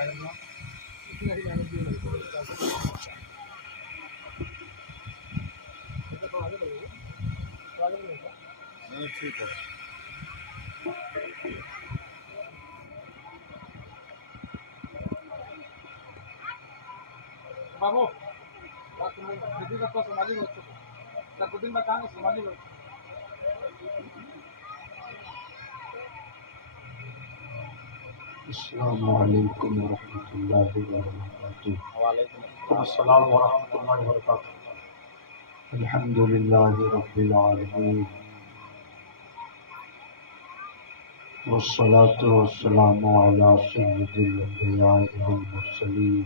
ٹھیک ہے بابو سماجی دن میں کہاں سماجی السلام علیکم ورحمۃ اللہ وبرکاتہ۔ وعلیکم السلام ورحمۃ اللہ وبرکاتہ۔ الحمد للہ رب العالمین والصلاة والسلام علی سید الانبیاء والمرسلین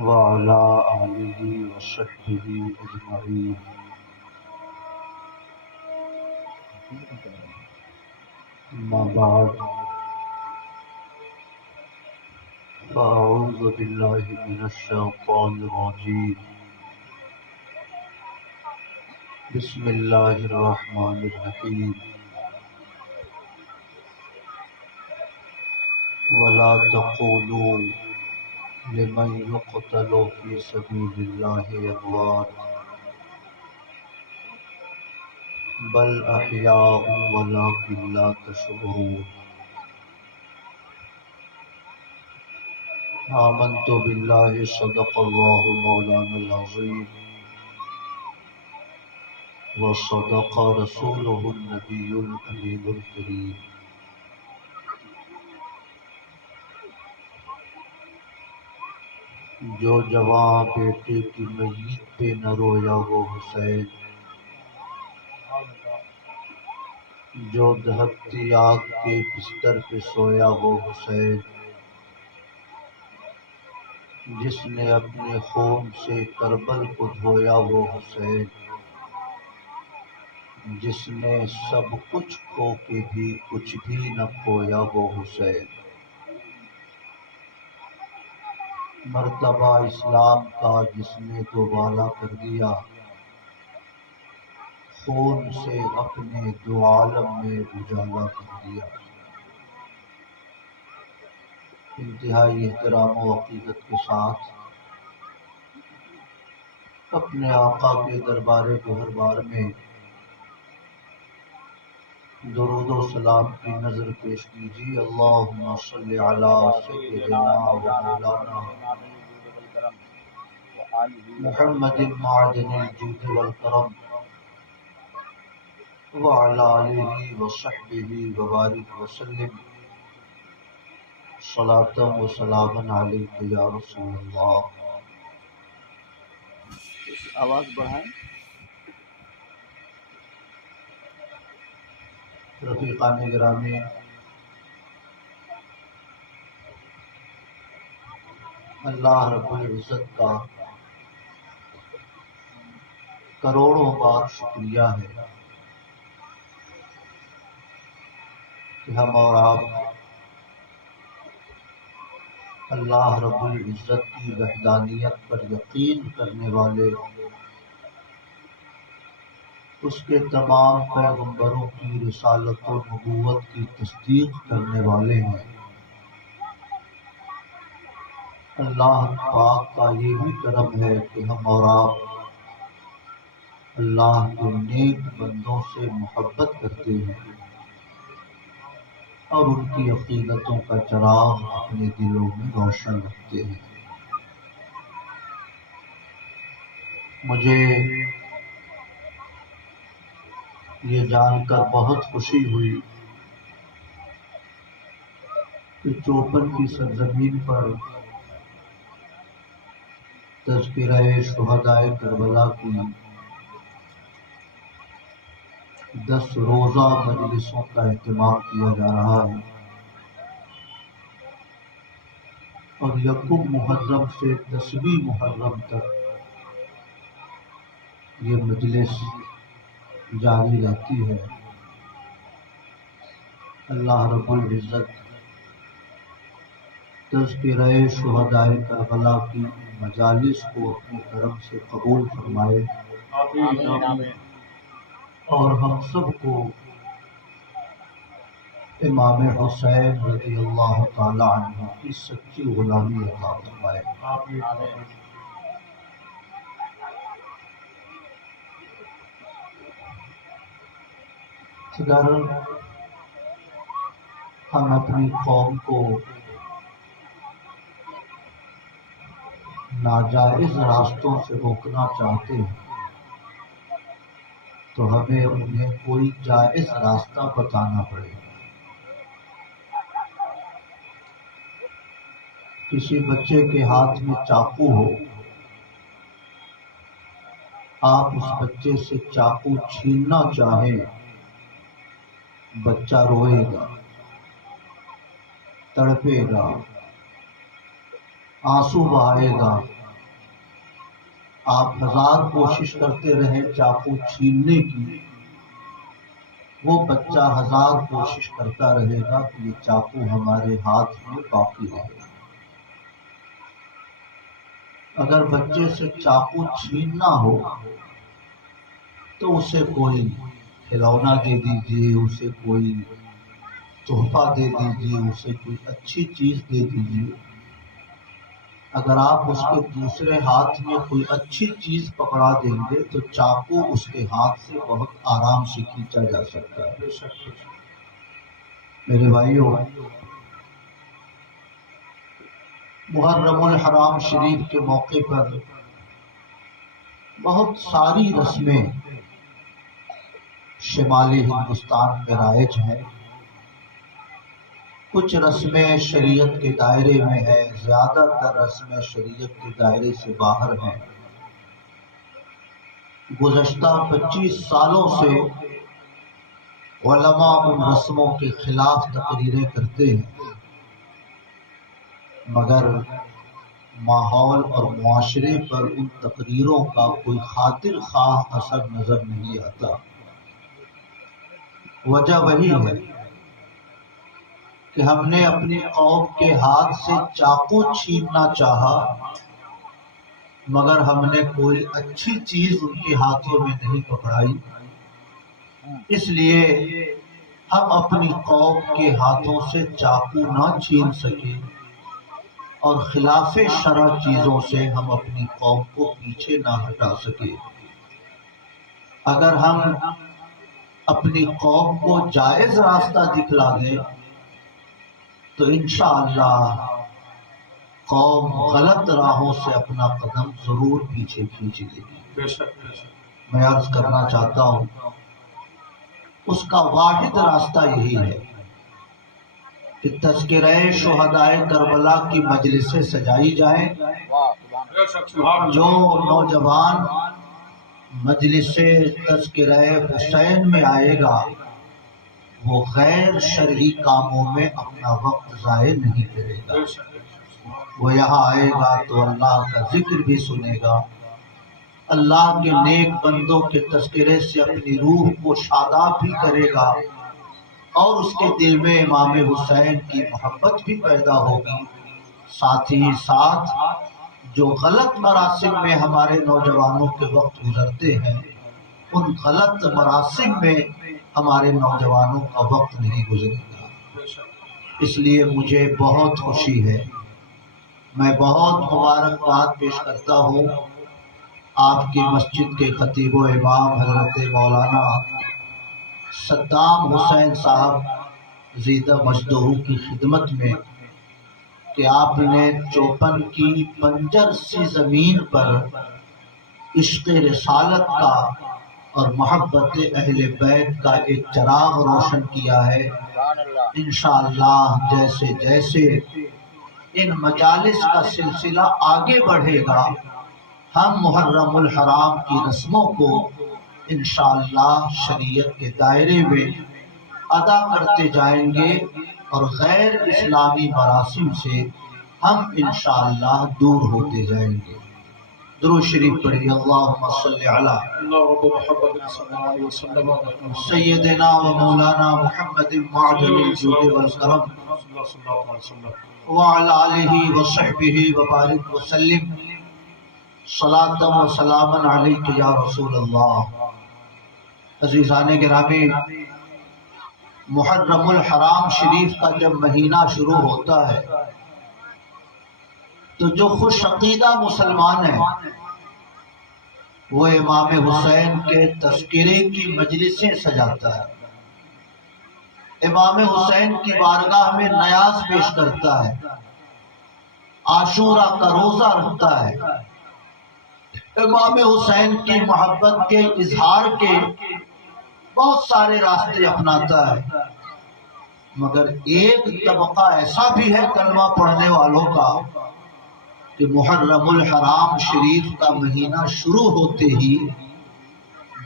وعلی آلہ وصحبہ اجمعین۔ اما بعد فاعوذ باللہ من الشیطان الرجیم، بسم اللہ الرحمن الرحیم۔ ولا تقولوا لمن يقتل في سبيل الله أموات بل أحياء ولكن لا تشعرون۔ آمنت بالله صدق الله مولانا العظيم وصدق رسوله النبي الأمين الكريم۔ جو جواں بیٹے کی میت پہ نہ رویا وہ حسین، جو دہکتی آگ کے بستر پہ سویا وہ حسین، جس نے اپنے خون سے کربل کو دھویا وہ حسین، جس نے سب کچھ کھو کے بھی کچھ بھی نہ کھویا وہ حسین۔ مرتبہ اسلام کا جس نے دوبالا کر دیا، خون سے اپنے دو عالم میں اجالا کر دیا۔ انتہائی احترام و عقیدت کے ساتھ اپنے آقا کے دربار گہربار میں درود و سلام کی نظر پیش کیجیے۔ اللہم صلی علی سیدنا و مولانا محمد معدن الجود والکرم وعلی آلہ وصحبہ وبارک وسلم صلاۃ و سلاما علیک یا رسول اللہ۔ آواز بڑھائیں۔ رفیقان گرامی، اللہ رب العزت کا کروڑوں بار شکریہ ہے کہ ہم اور آپ اللہ رب العزت کی وحدانیت پر یقین کرنے والے، اس کے تمام پیغمبروں کی رسالت و نبوت کی تصدیق کرنے والے ہیں۔ اللہ پاک کا یہ بھی کرم ہے کہ ہم اور آپ اللہ کے نیک بندوں سے محبت کرتے ہیں اور ان کی عقیدتوں کا چراغ اپنے دلوں میں روشن رکھتے ہیں۔ مجھے یہ جان کر بہت خوشی ہوئی کہ چوپن کی سرزمین پر تذکرہ شہدائے کربلا کی 10 روزہ مجلسوں کا اہتمام کیا جا رہا ہے، اور یکم محرم سے 10ویں محرم تک یہ مجلس جاری رہتی ہے۔ اللہ رب العزت تذکرہ شہدائے کربلا کی مجالس کو اپنے کرم سے قبول فرمائے، اور ہم سب کو امام حسین رضی اللہ تعالی عنہ کی سچی غلامی عطا فرمائے۔ اگر ہم اپنی قوم کو ناجائز راستوں سے روکنا چاہتے ہیں تو ہمیں انہیں کوئی جائز راستہ بتانا پڑے گا۔ کسی بچے کے ہاتھ میں چاقو ہو، آپ اس بچے سے چاقو چھیننا چاہیں، بچہ روئے گا، تڑپے گا، آنسو بہائے گا۔ آپ ہزار کوشش کرتے رہے چاقو چھیننے کی، وہ بچہ ہزار کوشش کرتا رہے گا کہ یہ چاقو ہمارے ہاتھ میں باقی رہے۔ اگر بچے سے چاقو چھیننا ہو تو اسے کوئی کھلونا دے دیجیے، اسے کوئی تحفہ دے دیجیے، اسے کوئی اچھی چیز دے دیجیے۔ اگر آپ اس کے دوسرے ہاتھ میں کوئی اچھی چیز پکڑا دیں گے تو چاقو اس کے ہاتھ سے بہت آرام سے کھینچا جا سکتا ہے۔ میرے بھائیوں، محرم الحرام شریف کے موقع پر بہت ساری رسمیں شمالی ہندوستان میں رائج ہیں۔ کچھ رسمیں شریعت کے دائرے میں ہیں، زیادہ تر رسمیں شریعت کے دائرے سے باہر ہیں۔ گزشتہ 25 سالوں سے علماء ان رسموں کے خلاف تقریریں کرتے ہیں، مگر ماحول اور معاشرے پر ان تقریروں کا کوئی خاطر خواہ اثر نظر نہیں آتا۔ وجہ وہی ہے کہ ہم نے اپنی قوم کے ہاتھ سے چاقو چھیننا چاہا، مگر ہم نے کوئی اچھی چیز ان کے ہاتھوں میں نہیں پکڑائی، اس لیے ہم اپنی قوم کے ہاتھوں سے چاقو نہ چھین سکے اور خلاف شرع چیزوں سے ہم اپنی قوم کو پیچھے نہ ہٹا سکے۔ اگر ہم اپنی قوم کو جائز راستہ دکھلا دیں تو انشاءاللہ قوم غلط راہوں سے اپنا قدم ضرور پیچھے کھینچ لے گی۔ میں عرض کرنا چاہتا ہوں اس کا واحد راستہ یہی ہے کہ تذکرہ شہدائے کربلا کی مجلسیں سجائی جائیں۔ جو نوجوان مجلس تذکرہ حسین میں آئے گا وہ غیر شرعی کاموں میں اپنا وقت ضائع نہیں کرے گا۔ وہ یہاں آئے گا تو اللہ کا ذکر بھی سنے گا، اللہ کے نیک بندوں کے تذکرے سے اپنی روح کو شاداب بھی کرے گا، اور اس کے دل میں امام حسین کی محبت بھی پیدا ہوگی۔ ساتھ ہی ساتھ جو غلط مراسم میں ہمارے نوجوانوں کے وقت گزرتے ہیں، ان غلط مراسم میں ہمارے نوجوانوں کا وقت نہیں گزرے گا۔ اس لیے مجھے بہت خوشی ہے، میں بہت مبارکباد پیش کرتا ہوں آپ کی مسجد کے خطیب و امام حضرت مولانا صدام حسین صاحب زیدہ مجدہ کی خدمت میں کہ آپ نے چوپن کی بنجر سی زمین پر عشق رسالت کا اور محبت اہل بیت کا ایک چراغ روشن کیا ہے۔ انشاءاللہ جیسے جیسے ان مجالس کا سلسلہ آگے بڑھے گا، ہم محرم الحرام کی رسموں کو انشاءاللہ شریعت کے دائرے میں ادا کرتے جائیں گے اور غیر اسلامی مراسم سے ہم انشاءاللہ دور ہوتے جائیں گے۔ درود شریف پڑھیے، اللہم صلی علی سیدنا و مولانا محمد معدن الجود والکرم وعلی آلہ وصحبہ وبارک وسلم صلاۃ و سلاما علیک یا رسول اللہ۔ عزیزان گرامی، محرم الحرام شریف کا جب مہینہ شروع ہوتا ہے تو جو خوش عقیدہ مسلمان ہیں وہ امام حسین کے تذکرے کی مجلسیں سجاتا ہے، امام حسین کی بارگاہ میں نیاز پیش کرتا ہے، عاشورہ کا روزہ رکھتا ہے، امام حسین کی محبت کے اظہار کے بہت سارے راستے اپناتا ہے۔ مگر ایک طبقہ ایسا بھی ہے کلمہ پڑھنے والوں کا کہ محرم الحرام شریف کا مہینہ شروع ہوتے ہی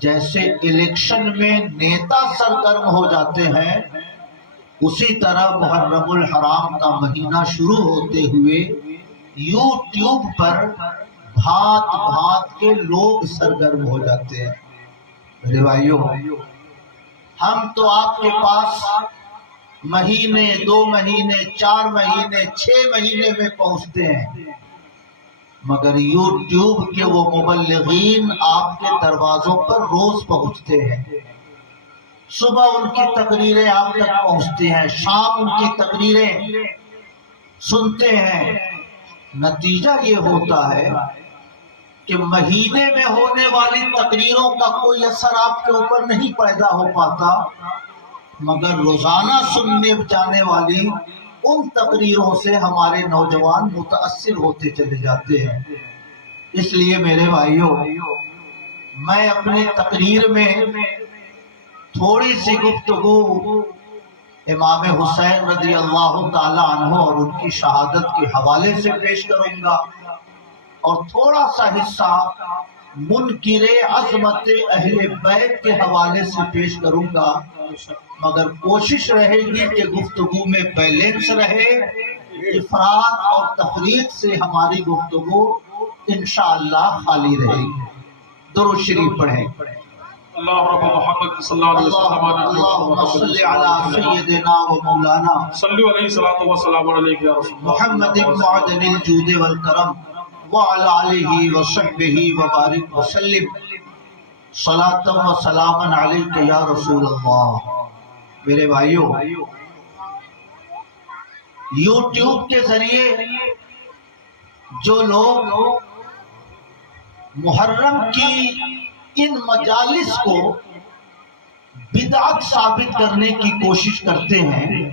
جیسے الیکشن میں نیتا سرگرم ہو جاتے ہیں، اسی طرح محرم الحرام کا مہینہ شروع ہوتے ہوئے یوٹیوب پر بھانت بھانت کے لوگ سرگرم ہو جاتے ہیں۔ میرے بھائیوں، ہم تو آپ کے پاس مہینے، 2 مہینے، 4 مہینے، 6 مہینے میں پہنچتے ہیں، مگر یوٹیوب کے وہ مبلغین آپ کے دروازوں پر روز پہنچتے ہیں۔ صبح ان کی تقریریں آپ تک پہنچتی ہیں، شام ان کی تقریریں سنتے ہیں۔ نتیجہ یہ ہوتا ہے کہ مہینے میں ہونے والی تقریروں کا کوئی اثر آپ کے اوپر نہیں پیدا ہو پاتا، مگر روزانہ سننے جانے والی ان تقریروں سے ہمارے نوجوان متاثر ہوتے چلے جاتے ہیں۔ اس لیے میرے بھائیوں، میں اپنی تقریر میں تھوڑی سی گفتگو امام حسین رضی اللہ تعالی عنہ اور ان کی شہادت کے حوالے سے پیش کروں گا، اور تھوڑا سا حصہ منکر عظمت اہل بیت کے حوالے سے پیش کروں گا، مگر کوشش رہے گی کہ گفتگو میں بیلنس رہے، افراط اور تفریط سے ہماری گفتگو انشاءاللہ خالی رہے گی۔ درود شریف پڑھیں۔ اللہ رب محمد صلی اللہ علیہ وسلم، اللہم صلی علی سیدنا و مولانا صلی علیہ الصلوۃ والسلام علیک یا رسول اللہ، محمد معدن الجود والکرم وعلی آلہ وصحبہ وبارک وسلم صلاۃ و سلام علیک یا رسول اللہ۔ میرے بھائیوں، یوٹیوب کے ذریعے جو لوگ محرم کی ان مجالس کو بدعت ثابت کرنے کی کوشش کرتے ہیں،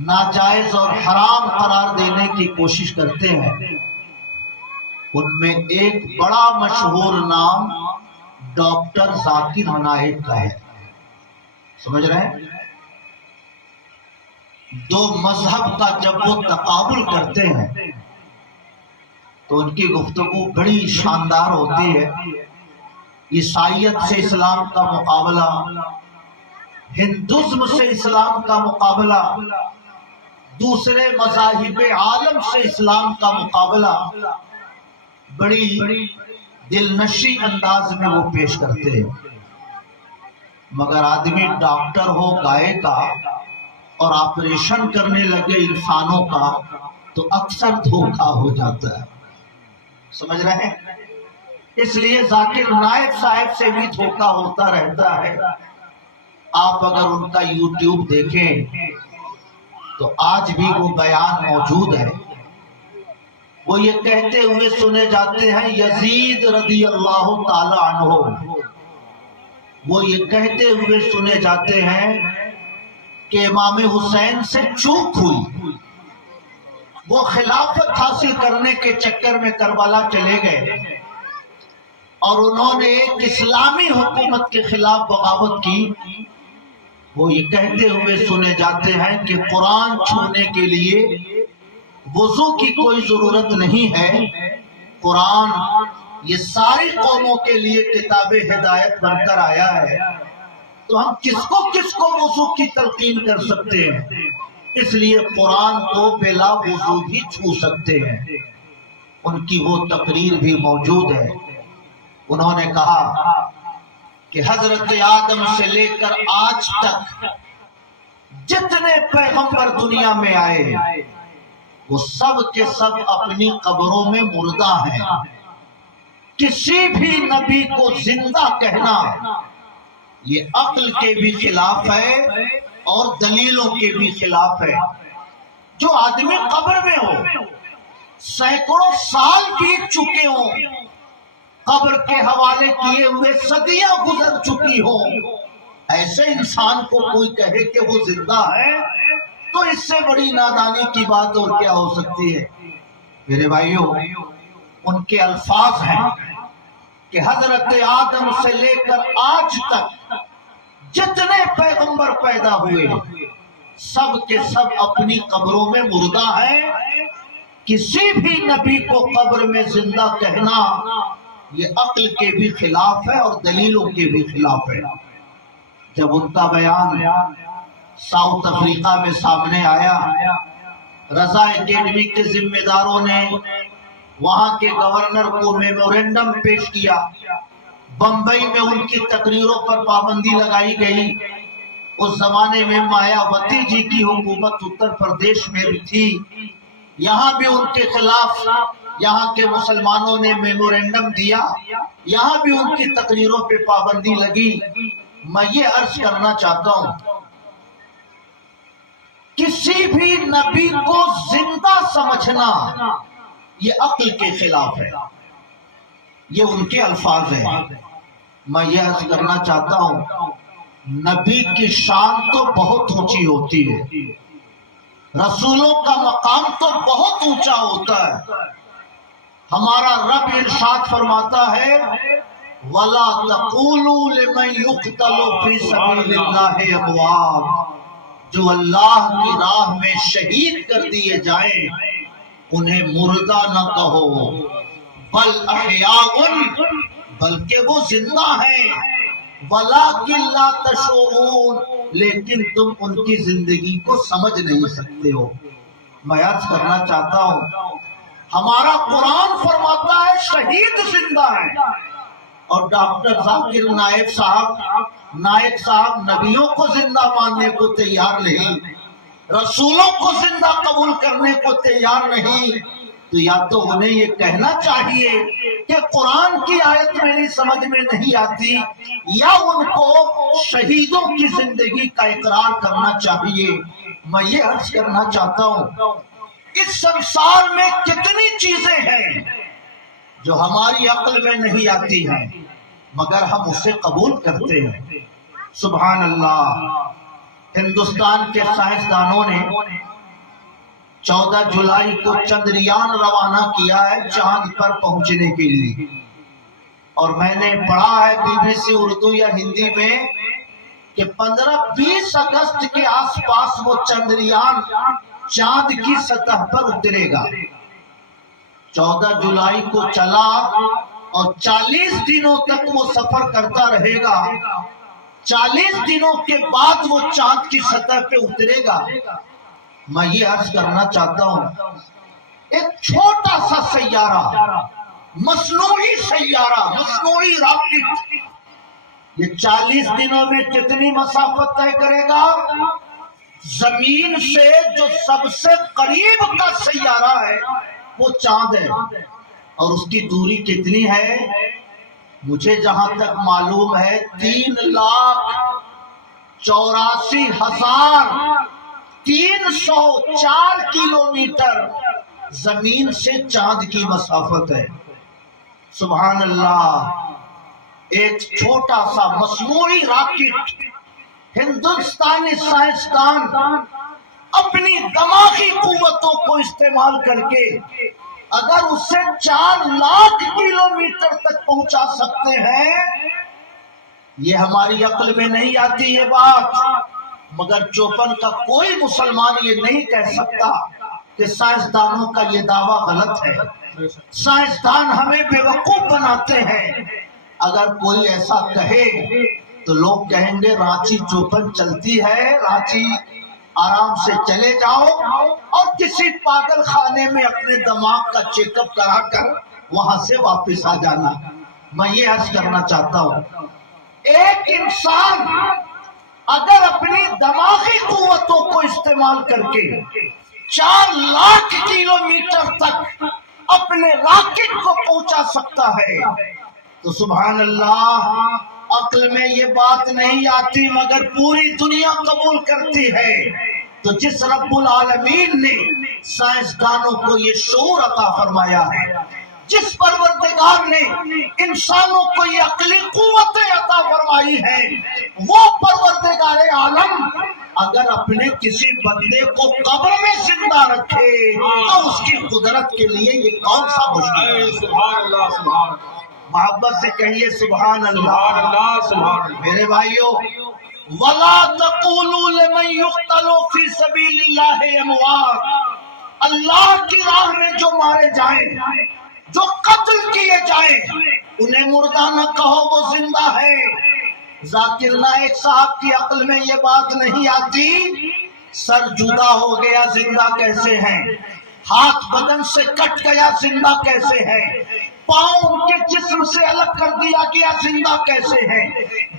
ناجائز اور حرام قرار دینے کی کوشش کرتے ہیں، ان میں ایک بڑا مشہور نام ڈاکٹر ذاکر نائک کا ہے۔ سمجھ رہے ہیں؟ دو مذہب کا جب وہ تقابل کرتے ہیں تو ان کی گفتگو بڑی شاندار ہوتی ہے۔ عیسائیت سے اسلام کا مقابلہ، ہندوازم سے اسلام کا مقابلہ، دوسرے مذاہب عالم سے اسلام کا مقابلہ بڑی دلنشی انداز میں وہ پیش کرتے ہیں، مگر آدمی ڈاکٹر ہو گائے کا اور آپریشن کرنے لگے انسانوں کا تو اکثر دھوکہ ہو جاتا ہے۔ سمجھ رہے ہیں؟ اس لیے ذاکر نائک صاحب سے بھی دھوکہ ہوتا رہتا ہے۔ آپ اگر ان کا یوٹیوب دیکھیں تو آج بھی وہ بیان موجود ہے۔ وہ یہ کہتے ہوئے سنے جاتے ہیں یزید رضی اللہ تعالی عنہ، وہ یہ کہتے ہوئے سنے جاتے ہیں کہ امام حسین سے چوک ہوئی، وہ خلافت حاصل کرنے کے چکر میں کربلا چلے گئے اور انہوں نے ایک اسلامی حکومت کے خلاف بغاوت کی۔ وہ یہ کہتے ہوئے سنے جاتے ہیں کہ قرآن چھونے کے لیے وضو کی کوئی ضرورت نہیں ہے، قرآن یہ ساری قوموں کے لیے کتاب ہدایت بن کر آیا ہے، تو ہم کس کو وضو کی تلقین کر سکتے ہیں، اس لیے قرآن کو بلا وضو بھی چھو سکتے ہیں۔ ان کی وہ تقریر بھی موجود ہے۔ انہوں نے کہا کہ حضرت آدم سے لے کر آج تک جتنے پیغمبر دنیا میں آئے وہ سب کے سب اپنی قبروں میں مردہ ہیں، کسی بھی نبی کو زندہ کہنا یہ عقل کے بھی خلاف ہے اور دلیلوں کے بھی خلاف ہے۔ جو آدمی قبر میں ہو، سینکڑوں سال بیت چکے ہوں، قبر کے حوالے کیے ہوئے صدیاں گزر چکی ہوں، ایسے انسان کو کوئی کہے کہ وہ زندہ ہے تو اس سے بڑی نادانی کی بات اور کیا ہو سکتی ہے؟ میرے بھائیوں، ان کے الفاظ ہیں کہ حضرت آدم سے لے کر آج تک جتنے پیغمبر پیدا ہوئے سب کے سب اپنی قبروں میں مردہ ہیں۔ کسی بھی نبی کو قبر میں زندہ کہنا یہ عقل کے بھی خلاف ہے اور دلیلوں کے بھی خلاف ہے۔ جب ان کا بیان ساؤتھ افریقہ میں سامنے آیا، رضا اکیڈمی کے ذمہ داروں نے وہاں کے گورنر کو میمورینڈم پیش کیا۔ بمبئی میں ان کی تقریروں پر پابندی لگائی گئی۔ اس زمانے میں مایاوتی جی کی حکومت اتر پردیش میں بھی تھی، یہاں بھی ان کے خلاف یہاں کے مسلمانوں نے میمورینڈم دیا، یہاں بھی ان کی تقریروں پہ پابندی لگی۔ میں یہ عرض کرنا چاہتا ہوں، کسی بھی نبی کو زندہ سمجھنا یہ عقل کے خلاف ہے، یہ ان کے الفاظ ہیں۔ میں یہ عرض کرنا چاہتا ہوں، نبی کی شان تو بہت اونچی ہوتی ہے، رسولوں کا مقام تو بہت اونچا ہوتا ہے۔ ہمارا رب ارشاد فرماتا ہے وَلَا تَقُولُوا لِمَنْ يُقْتَلُ فِي سَبِيلِ اللَّهِ أَمْوَاتٌ، جو اللہ کی راہ میں شہید کر دیے جائیں انہیں مردہ نہ کہو، بل احیاء، بلکہ وہ زندہ ہیں، وَلَٰكِن لَا تَشْعُرُونَ، لیکن تم ان کی زندگی کو سمجھ نہیں سکتے ہو۔ میں عرض کرنا چاہتا ہوں، ہمارا قرآن فرماتا ہے شہید زندہ ہے، اور ڈاکٹر ذاکر نائک صاحب نبیوں کو زندہ ماننے کو تیار نہیں، رسولوں کو زندہ قبول کرنے کو تیار نہیں، تو یا تو انہیں یہ کہنا چاہیے کہ قرآن کی آیت میری سمجھ میں نہیں آتی، یا ان کو شہیدوں کی زندگی کا اقرار کرنا چاہیے۔ میں یہ عرض کرنا چاہتا ہوں، اس سنسار میں کتنی چیزیں ہیں جو ہماری عقل میں نہیں آتی ہیں مگر ہم اسے قبول کرتے ہیں۔ سبحان اللہ، ہندوستان کے سائنسدانوں نے 14 جولائی کو چندریان روانہ کیا ہے چاند پر پہنچنے کے لیے، اور میں نے پڑھا ہے BBC اردو یا ہندی میں کہ 15-20 اگست کے آس پاس وہ چندریان چاند کی سطح پر اترے گا۔ 14 جولائی کو چلا اور 40 دنوں تک وہ سفر کرتا رہے گا، 40 دنوں کے بعد وہ چاند کی سطح پہ اترے گا۔ میں یہ عرض کرنا چاہتا ہوں، ایک چھوٹا سا سیارہ، مصنوعی سیارہ، مصنوعی راکٹ، یہ 40 دنوں میں کتنی مسافت طے کرے گا؟ زمین سے جو سب سے قریب کا سیارہ ہے وہ چاند ہے، اور اس کی دوری کتنی ہے؟ مجھے جہاں تک معلوم ہے 3,84,304 کلومیٹر زمین سے چاند کی مسافت ہے۔ سبحان اللہ، ایک چھوٹا سا مصنوعی راکٹ ہندوستانی سائنسدان اپنی دماغی قوتوں کو استعمال کر کے اگر اسے 4 لاکھ کلومیٹر تک پہنچا سکتے ہیں، یہ ہماری عقل میں نہیں آتی یہ بات، مگر چوپن کا کوئی مسلمان یہ نہیں کہہ سکتا کہ سائنسدانوں کا یہ دعویٰ غلط ہے۔ سائنسدان ہمیں بے وقوف بناتے ہیں۔ اگر کوئی ایسا کہے تو لوگ کہیں گے رانچی چوپن چلتی ہے، رانچی آرام سے چلے جاؤ اور کسی پاگل خانے میں اپنے دماغ کا چیک اپ کرا کر وہاں سے واپس آ جانا۔ میں یہ عرض کرنا چاہتا ہوں، ایک انسان اگر اپنی دماغی قوتوں کو استعمال کر کے 4 لاکھ کلومیٹر تک اپنے راکٹ کو پہنچا سکتا ہے تو سبحان اللہ، عقل میں یہ بات نہیں آتی مگر پوری دنیا قبول کرتی ہے۔ تو جس رب العالمین نے سائنسدانوں کو یہ شعور عطا فرمایا ہے، جس پروردگار نے انسانوں کو یہ عقلی قوتیں عطا فرمائی ہے، وہ پروردگار عالم اگر اپنے کسی بندے کو قبر میں زندہ رکھے تو اس کی قدرت کے لیے یہ کون سا مشکل ہے؟ سبحان اللہ، سبحان اللہ، محبت سے کہیے سبحان سبحان اللہ۔ اللہ، سبحان اللہ۔ میرے بھائیوں، وَلَا تَقُولُوا لِمَنْ يُقْتَلُ فِي سَبِيلِ اللَّهِ أَمْوَاتٌ، اللہ کی راہ میں جو مارے جائیں، جو قتل کیے جائیں، انہیں مردہ نہ کہو، وہ زندہ ہے۔ ذاکر نائک صاحب کی عقل میں یہ بات نہیں آتی، سر جدا ہو گیا زندہ کیسے ہیں، ہاتھ بدن سے کٹ گیا زندہ کیسے ہے، پاؤں ان کے جسم سے الگ کر دیا گیا زندہ کیسے ہے،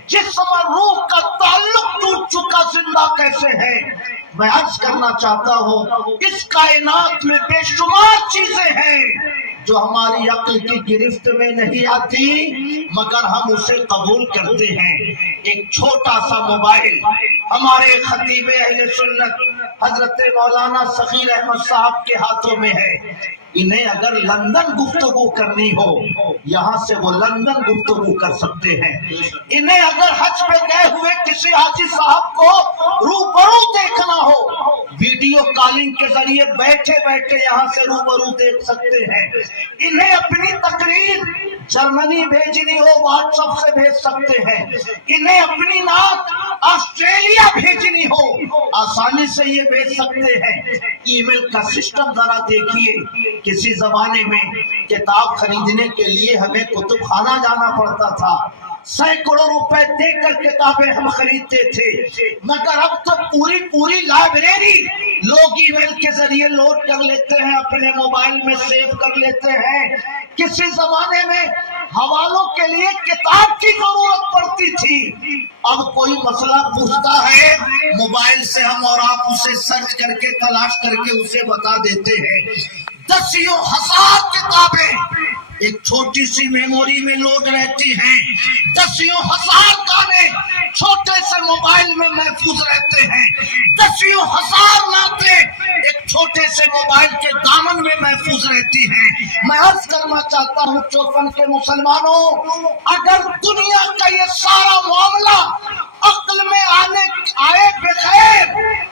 جسم اور روح کا تعلق ٹوٹ چکا زندہ کیسے ہے۔ میں عرض کرنا چاہتا ہوں، اس کائنات میں بے شمار چیزیں ہیں جو ہماری عقل کی گرفت میں نہیں آتی مگر ہم اسے قبول کرتے ہیں۔ ایک چھوٹا سا موبائل ہمارے خطیب اہل سنت حضرت مولانا صغیر احمد صاحب کے ہاتھوں میں ہے، انہیں اگر لندن گفتگو کرنی ہو یہاں سے وہ لندن گفتگو کر سکتے ہیں، انہیں اگر حج پہ گئے ہوئے کسی حاجی صاحب کو روبرو دیکھنا ہو ویڈیو کالنگ کے ذریعے بیٹھے بیٹھے یہاں سے روبرو دیکھ سکتے ہیں، انہیں اپنی تقریر جرمنی بھیجنی ہو واٹس ایپ سے بھیج سکتے ہیں، انہیں اپنی نعت آسٹریلیا بھیجنی ہو آسانی سے یہ بھیج سکتے ہیں۔ ای میل کا سسٹم ذرا دیکھیے، کسی زمانے میں کتاب خریدنے کے لیے ہمیں کتب خانہ جانا پڑتا تھا، سینکڑوں روپے دے کر کتابیں ہم خریدتے تھے، مگر اب تو پوری لائبریری لوگ ای میل کے ذریعے لوڈ کر لیتے ہیں، اپنے موبائل میں سیو کر لیتے ہیں۔ کسی زمانے میں حوالوں کے لیے کتاب کی ضرورت پڑتی تھی، اب کوئی مسئلہ پوچھتا ہے موبائل سے ہم اور آپ اسے سرچ کر کے تلاش کر کے اسے بتا دیتے ہیں۔ دسیوں ہزار کتابیں ایک چھوٹی سی میموری میں لوڈ رہتی ہیں، دسیوں ہزار گانے چھوٹے سے موبائل میں محفوظ رہتے ہیں، دسیوں ہزار نعتیں ایک چھوٹے سے موبائل کے دامن میں محفوظ رہتی ہیں۔ میں عرض کرنا چاہتا ہوں چوپن کے مسلمانوں، اگر دنیا کا یہ سارا معاملہ عقل میں آئے بغیر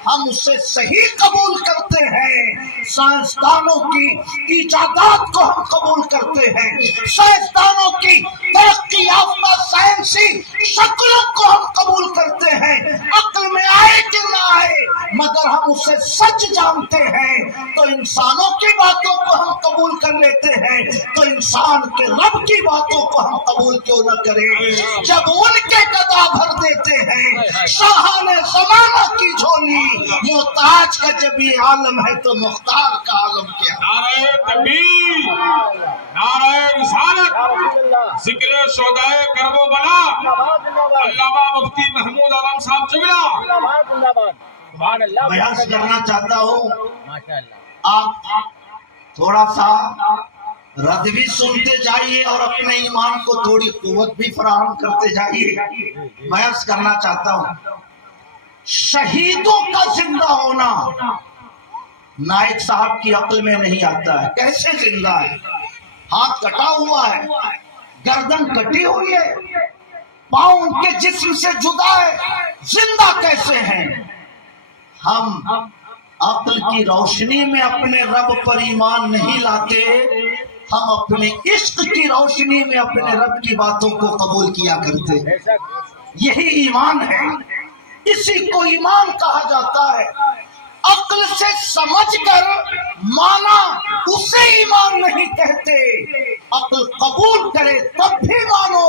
ہم اسے صحیح قبول کرتے ہیں، سائنسدانوں کی ایجادات کو ہم قبول کرتے ہیں، سائنسدانوں کی ترقی یافتہ سائنسی شکلوں کو ہم قبول کرتے ہیں، عقل میں آئے کہ نہ آئے مگر ہم اسے سچ جانتے ہیں، تو انسانوں کی باتوں کو ہم قبول کر لیتے ہیں تو انسان کے رب کی باتوں کو ہم قبول کیوں نہ کریں؟ جب ان کے گدا بھر دیتے ہیں شاہان زمانہ کی جھولی، محتاج کا جب یہ عالم ہے تو مختار کا عالم کیا؟ نعرہ تکبیر، نعرہ رسالت، ذکر شہدائے کرب و بلا، علامہ مفتی محمود عالم صاحب جگڑا۔ میں عرض کرنا چاہتا ہوں آپ تھوڑا سا رد بھی سنتے جائیے اور اپنے ایمان کو تھوڑی قوت بھی فراہم کرتے جائیے۔ میں عرض کرنا چاہتا ہوں شہیدوں کا زندہ ہونا نائک صاحب کی عقل میں نہیں آتا ہے۔ کیسے زندہ ہے؟ ہاتھ کٹا ہوا ہے، گردن کٹی ہوئی ہے، پاؤں ان کے جسم سے جدا ہے، زندہ کیسے ہیں؟ ہم عقل کی روشنی میں اپنے رب پر ایمان نہیں لاتے، ہم اپنے عشق کی روشنی میں اپنے رب کی باتوں کو قبول کیا کرتے ہیں۔ یہی ایمان ہے، اسی کو ایمان کہا جاتا ہے۔ عقل سے سمجھ کر مانا اسے ایمان نہیں کہتے، عقل قبول کرے تب بھی مانو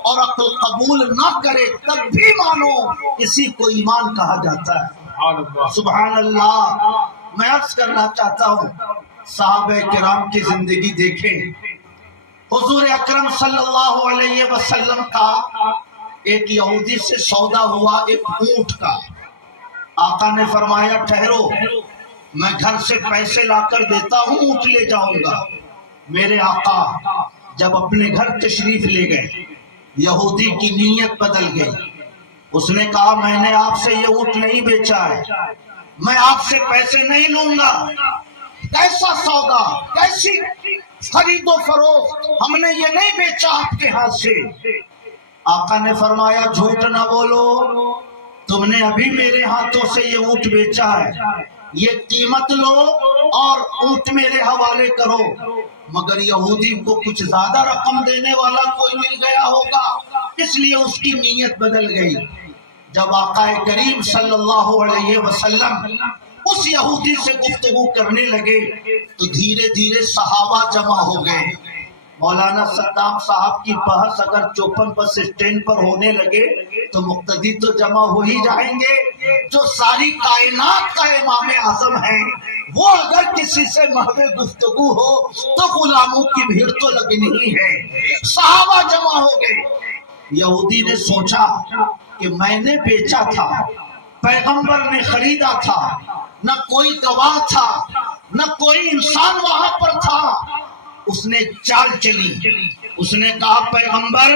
اور عقل قبول نہ کرے تب بھی مانو، اسی کو ایمان کہا جاتا ہے۔ سبحان اللہ۔ میں عرض کرنا چاہتا ہوں صحابہ کرام کی زندگی دیکھیں، حضور اکرم صلی اللہ علیہ وسلم کا ایک یہودی سے سودا ہوا ایک اونٹ کا۔ آقا نے فرمایا ٹھہرو، میں گھر سے پیسے لا کر دیتا ہوں، اونٹ لے جاؤں گا۔ میرے آقا جب اپنے گھر تشریف لے گئے، یہودی کی نیت بدل گئی. اس نے کہا میں نے آپ سے یہ اونٹ نہیں بیچا ہے, میں آپ سے پیسے نہیں لوں گا. کیسا سودا, کیسی خرید و فروخت, ہم نے یہ نہیں بیچا آپ کے ہاتھ سے. آقا نے فرمایا جھوٹ نہ بولو, تم نے ابھی میرے ہاتھوں سے یہ اونٹ بیچا ہے, یہ قیمت لو اور اونٹ میرے حوالے کرو. مگر یہودی کو کچھ زیادہ رقم دینے والا کوئی مل گیا ہوگا, اس لیے اس کی نیت بدل گئی. جب آقا کریم صلی اللہ علیہ وسلم اس یہودی سے گفتگو کرنے لگے تو دھیرے دھیرے صحابہ جمع ہو گئے. مولانا صدام صاحب کی بحث اگر 54 بس اسٹینڈ پر ہونے لگے تو مقتدی تو جمع ہو ہی جائیں گے. جو ساری کائنات کا امام اعظم ہے وہ اگر کسی سے محو گفتگو ہو تو غلاموں کی بھیڑ تو لگنی ہی ہے. صحابہ جمع ہو گئے. یہودی نے سوچا کہ میں نے بیچا تھا, پیغمبر نے خریدا تھا, نہ کوئی گواہ تھا, نہ کوئی انسان وہاں پر تھا. اس نے چال چلی, اس نے کہا پیغمبر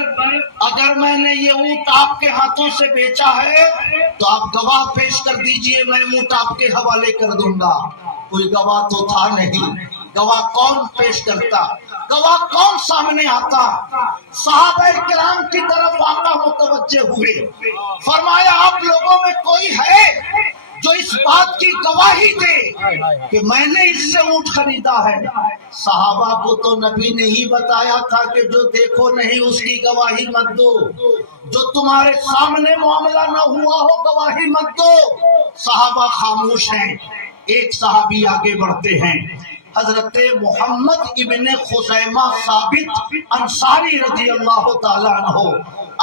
اگر میں نے یہ اونٹ آپ کے ہاتھوں سے بیچا ہے تو آپ گواہ پیش کر دیجئے, میں اونٹ آپ کے حوالے کر دوں گا. کوئی گواہ تو تھا نہیں. گواہ کون پیش کرتا, گواہ کون سامنے آتا؟ صحابہ کرام کی طرف آقا متوجہ ہوئے, فرمایا آپ لوگوں میں کوئی ہے جو اس بات کی گواہی دے کہ میں نے اس سے اونٹ خریدا ہے؟ صحابہ کو تو نبی نے ہی بتایا تھا کہ جو دیکھو نہیں اس کی گواہی مت دو, جو تمہارے سامنے معاملہ نہ ہوا ہو گواہی مت دو. صحابہ خاموش ہیں. ایک صحابی آگے بڑھتے ہیں, حضرت محمد ابن خزیمہ ثابت انصاری رضی اللہ تعالیٰ عنہ.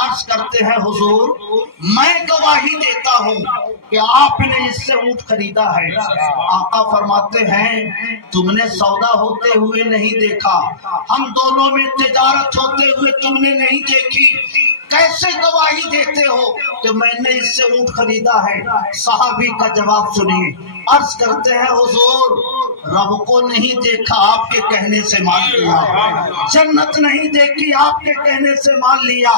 عرض کرتے ہیں حضور میں گواہی دیتا ہوں کہ آپ نے اس سے اونٹ خریدا ہے. آقا فرماتے ہیں تم نے سودا ہوتے ہوئے نہیں دیکھا, ہم دونوں میں تجارت ہوتے ہوئے تم نے نہیں دیکھی, کیسے گواہی دیتے ہو کہ میں نے اس سے اونٹ خریدا ہے؟ صحابی کا جواب سنیے. عرض کرتے ہیں حضور رب کو نہیں دیکھا, آپ کے کہنے سے مان لیا. جنت نہیں دیکھی, آپ کے کہنے سے مان لیا.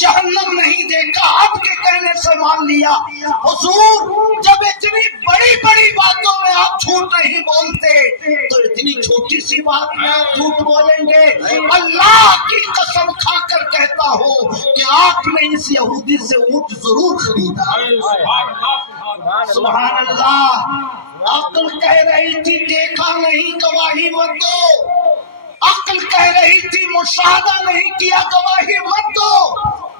جہنم نہیں دیکھا, آپ کے کہنے سے مان لیا. حضور جب اتنی بڑی بڑی باتوں میں آپ جھوٹ نہیں بولتے تو اتنی چھوٹی سی بات میں آپ جھوٹ بولیں گے؟ اللہ کی قسم کھا کر کہتا ہوں کہ آپ نے اس یہودی سے اونٹ ضرور خریدا. سبحان اللہ. عقل کہہ رہی تھی دیکھا نہیں گواہی مت دو, عقل کہہ رہی تھی مشاہدہ نہیں کیا گواہی مت دو,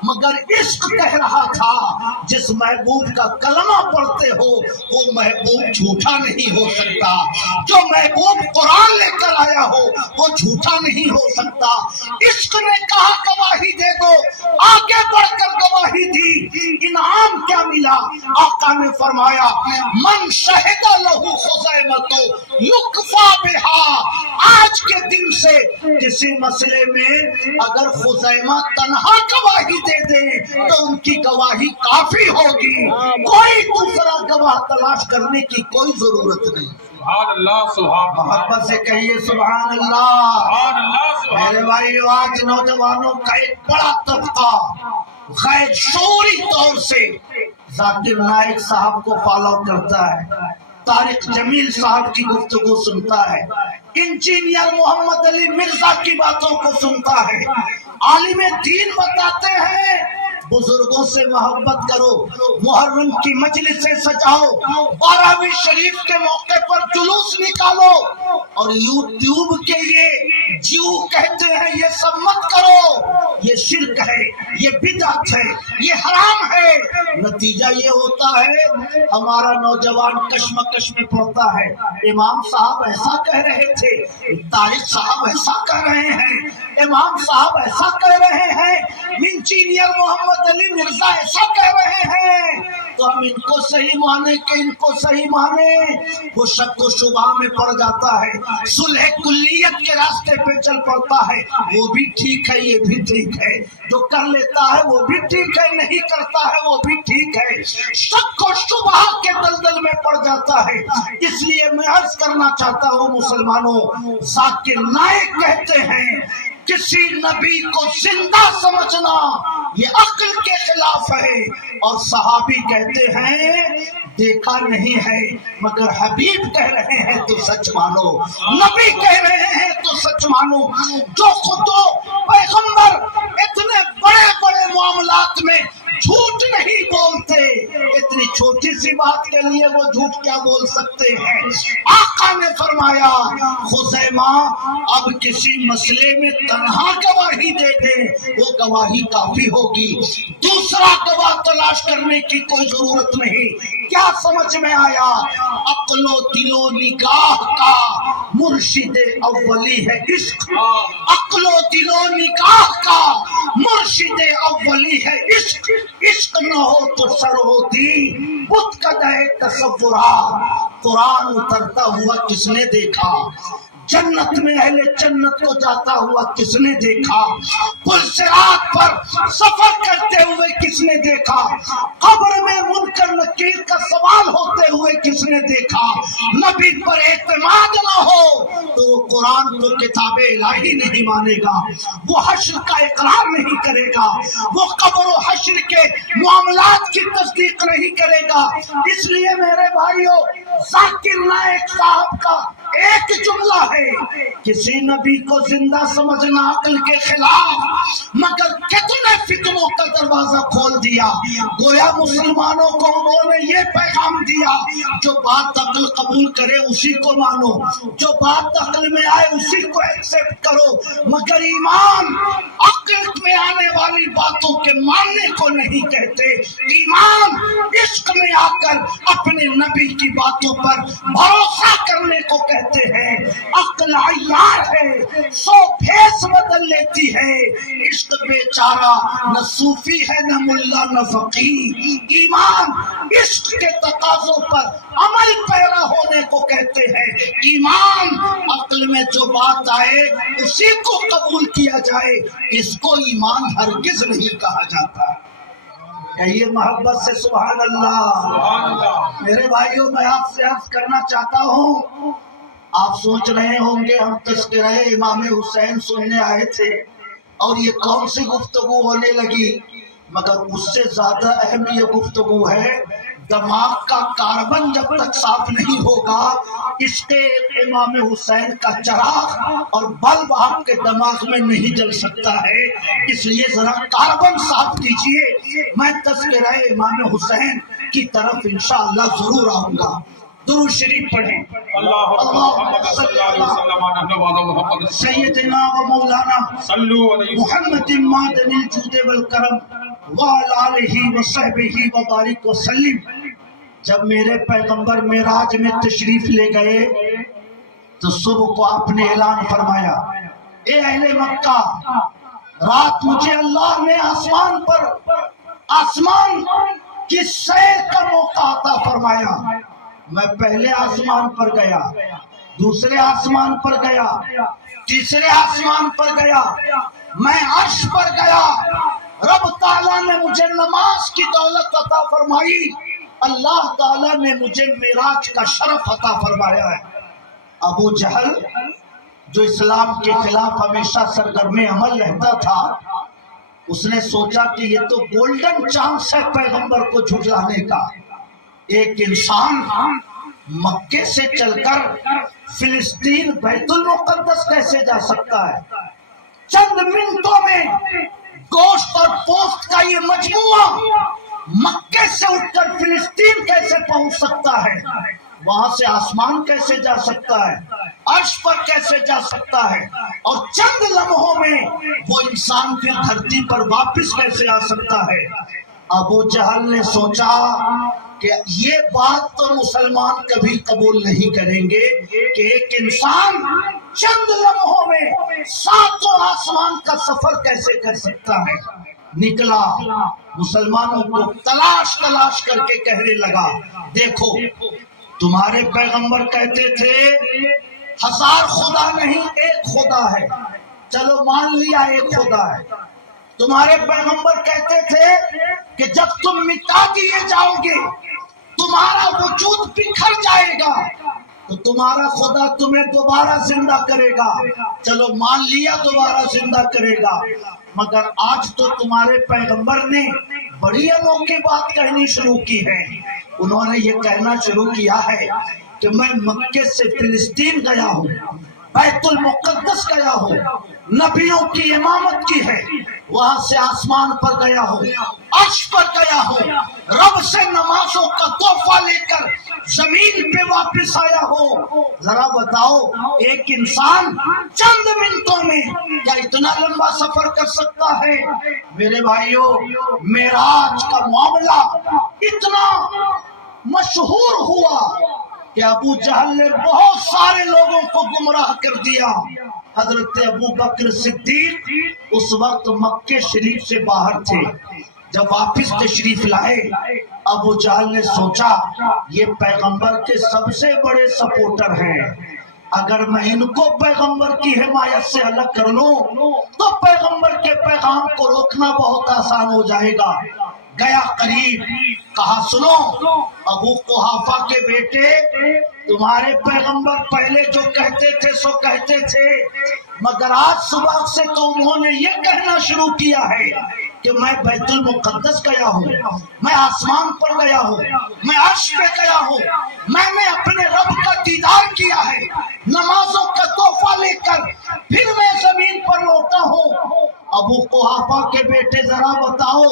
مگر عشق کہہ رہا تھا جس محبوب کا کلمہ پڑھتے ہو وہ محبوب جھوٹا نہیں ہو سکتا, جو محبوب قرآن لے کر آیا ہو وہ جھوٹا نہیں ہو سکتا. عشق نے کہا گواہی دے دو, آگے بڑھ کر گواہی دی. انعام کیا ملا؟ آقا نے فرمایا من شہد لہو خزیمۃ یکفی بہا. آج کے دن سے کسی مسئلے میں اگر خزیمہ تنہا گواہی دے دیں تو ان کی گواہی کافی ہوگی, کوئی دوسرا گواہ تلاش کرنے کی کوئی ضرورت نہیں. سبحان اللہ, سبحان اللہ. محبت سے کہیے سبحان اللہ. سبحان اللہ, سبحان میرے بھائیو آج نوجوانوں کا ایک بڑا طبقہ غیر شعوری طور سے ذاکر نائک صاحب کو فالو کرتا ہے, طارق جمیل صاحب کی گفتگو سنتا ہے, انجینئر محمد علی مرزا کی باتوں کو سنتا ہے. عالم دین بتاتے ہیں بزرگوں سے محبت کرو, محرم کی مجلسیں سجاؤ, 12ویں شریف کے موقع پر جلوس نکالو, اور یوٹیوب کے لیے جیو کہتے ہیں یہ سب مت کرو, یہ شرک ہے, یہ بدعت ہے, یہ حرام ہے. نتیجہ یہ ہوتا ہے ہمارا نوجوان کشمکش میں پڑتا ہے. امام صاحب ایسا کہہ رہے تھے, طارق صاحب ایسا کہہ رہے ہیں, امام صاحب ایسا کہہ رہے ہیں, انجینئر محمد علی مرزا ایسا کہہ رہے ہیں, تو ہم ان کو صحیح مانے کہ ان کو صحیح مانے؟ وہ شک و شبہ میں پڑ جاتا ہے, صلح کلیت کے راستے پہ چل پڑتا ہے. وہ بھی ٹھیک ہے, یہ بھی ٹھیک ہے, جو کر لیتا ہے وہ بھی ٹھیک ہے, نہیں کرتا ہے وہ بھی ٹھیک ہے, شک و شبہ کے دلدل میں پڑ جاتا ہے. اس لیے میں عرض کرنا چاہتا ہوں مسلمانوں, ذاکر نائک کہتے ہیں کسی نبی کو زندہ سمجھنا یہ عقل کے خلاف ہے۔ اور صحابی کہتے ہیں دیکھا نہیں ہے مگر حبیب کہہ رہے ہیں تو سچ مانو، نبی کہہ رہے ہیں تو سچ مانو۔ جو خود پیغمبر اتنے بڑے بڑے معاملات میں جھوٹ نہیں بولتے، اتنی چھوٹی سی بات کے لیے وہ جھوٹ کیا بول سکتے ہیں؟ آقا نے فرمایا خزیمہ اب کسی مسئلے میں تنہا گواہی دے دے، وہ گواہی کافی ہوگی، دوسرا گواہ تلاش کرنے کی کوئی ضرورت نہیں۔ کیا سمجھ میں آیا؟ عقل و دل و نگاہ کا مرشد اولی ہے عشق، عقل و دل و نگاہ کا مرشد اولی ہے عشق، عشق نہ ہو تو سر ہوتی بت قدح تصورات۔ قرآن اترتا ہوا کس نے دیکھا؟ جنت میں اہل جنت کو جاتا ہوا کس نے دیکھا؟ پل صراط پر سفر کرتے ہوئے کس نے دیکھا؟ قبر میں منکر نکیر کا سوال ہوتے ہوئے کس نے دیکھا؟ نبی پر اعتماد نہ ہو تو وہ قرآن کو کتاب الہی نہیں مانے گا، وہ حشر کا اقرار نہیں کرے گا، وہ قبر و حشر کے معاملات کی تصدیق نہیں کرے گا۔ اس لیے میرے بھائیوں، ذاکر نائک صاحب کا ایک جملہ ہے، کسی نبی کو زندہ سمجھنا عقل کے خلاف، مگر کتنے فتنوں کا دروازہ کھول دیا۔ گویا مسلمانوں کو انہوں نے یہ پیغام دیا جو بات عقل قبول کرے اسی کو مانو، جو بات عقل میں آئے اسی کو ایکسپٹ کرو، مگر ایمان عقل میں آنے والی باتوں کے ماننے کو نہیں کہتے۔ ایمان عشق میں آ کر اپنے نبی کی باتوں پر بھروسہ کرنے کو کہتے ہیں۔ عقل عیار ہے، 100 بھیس بدل لیتی ہے، عشق بیچارہ نہ صوفی ہے نہ ملا نہ فقیر۔ ایمان عشق کے تقاضوں پر عمل پیرا ہونے کو کہتے ہیں۔ ایمان عقل میں جو بات آئے اسی کو قبول کیا جائے، اس کو ایمان ہرگز نہیں کہا جاتا۔ کہیے محبت سے سبحان اللہ۔ میرے بھائیوں، میں آپ سے عرض کرنا چاہتا ہوں، آپ سوچ رہے ہوں گے ہم تذکرہ امام حسین سننے آئے تھے اور یہ کون سی گفتگو ہونے لگی، مگر اس سے زیادہ اہم یہ گفتگو ہے۔ دماغ کا کاربن جب تک صاف نہیں ہوگا، عشق امام حسین کا چراغ اور بلب آپ کے دماغ میں نہیں جل سکتا ہے۔ اس لیے ذرا کاربن صاف کیجئے، میں تذکرہ امام حسین کی طرف انشاءاللہ ضرور آؤں گا۔ درود شریف پڑھیں۔ سیدنا و مولانا محمد معدن الجود والکرم وعلی آلہ وصحبہ وبارک وسلم۔ جب میرے پیغمبر معراج میں تشریف لے گئے تو صبح کو آپ نے اعلان فرمایا، اے اہل مکہ، رات مجھے اللہ نے آسمان کی سیر کا موقع عطا فرمایا۔ میں پہلے آسمان پر گیا، دوسرے آسمان پر گیا، تیسرے آسمان پر گیا، میں عرش پر گیا۔ رب تعالیٰ نے مجھے نماز کی دولت عطا فرمائی، اللہ تعالیٰ نے مجھے معراج کا شرف عطا فرمایا ہے۔ ابو جہل جو اسلام کے خلاف ہمیشہ سرگرم عمل رہتا تھا، اس نے سوچا کہ یہ تو گولڈن چانس ہے پیغمبر کو جھٹلانے کا۔ ایک انسان مکے سے چل کر فلسطین بیت المقدس کیسے جا سکتا ہے؟ چند منٹوں میں گوشت اور پوست کا یہ مجموعہ مکے سے اٹھ کر فلسطین کیسے پہنچ سکتا ہے؟ وہاں سے آسمان کیسے جا سکتا ہے؟ عرش پر کیسے جا سکتا ہے؟ اور چند لمحوں میں وہ انسان پھر دھرتی پر واپس کیسے آ سکتا ہے؟ ابو جہل نے سوچا کہ یہ بات تو مسلمان کبھی قبول نہیں کریں گے کہ ایک انسان چند لمحوں میں 7 آسمان کا سفر کیسے کر سکتا ہے۔ نکلا، مسلمانوں کو تلاش کر کے کہنے لگا، دیکھو تمہارے پیغمبر کہتے تھے 1000 خدا نہیں، ایک خدا ہے، چلو مان لیا ایک خدا ہے۔ تمہارے پیغمبر کہتے تھے کہ جب تم مٹا دیے جاؤ گے تمہارا وجود بکھر جائے گا، تو تمہارا خدا تمہیں دوبارہ زندہ کرے گا. چلو مان لیا دوبارہ زندہ کرے گا، مگر آج تو تمہارے پیغمبر نے بڑی انوکھی بات کہنی شروع کی ہے. انہوں نے یہ کہنا شروع کیا ہے کہ میں مکے سے فلسطین گیا ہوں، بیت المقدس گیا ہوں، نبیوں کی امامت کی ہے، وہاں سے آسمان پر گیا ہوں، عرش پر گیا ہوں، رب سے نمازوں کا تحفہ لے کر زمین پہ واپس آیا ہوں. ذرا بتاؤ ایک انسان چند منٹوں میں کیا اتنا لمبا سفر کر سکتا ہے؟ میرے بھائیوں، معراج کا معاملہ اتنا مشہور ہوا کہ ابو جہل نے بہت سارے لوگوں کو گمراہ کر دیا. حضرت ابو بکر صدیق اس وقت مکے شریف سے باہر تھے. جب واپس تشریف لائے، ابو جہل نے سوچا یہ پیغمبر کے سب سے بڑے سپورٹر ہیں، اگر میں ان کو پیغمبر کی حمایت سے الگ کر لوں تو پیغمبر کے پیغام کو روکنا بہت آسان ہو جائے گا. گیا قریب، کہا سنو ابو قحافہ کے بیٹے، تمہارے پیغمبر پہلے جو کہتے تھے سو کہتے تھے، مگر آج صبح سے تو انہوں نے یہ کہنا شروع کیا ہے کہ میں بیت المقدس گیا ہوں، میں آسمان پر گیا ہوں، میں عرش پہ گیا ہوں، میں نے اپنے رب کا دیدار کیا ہے، نمازوں کا تحفہ لے کر پھر میں زمین پر لوٹا ہوں. ابو قحافہ کے بیٹے ذرا بتاؤ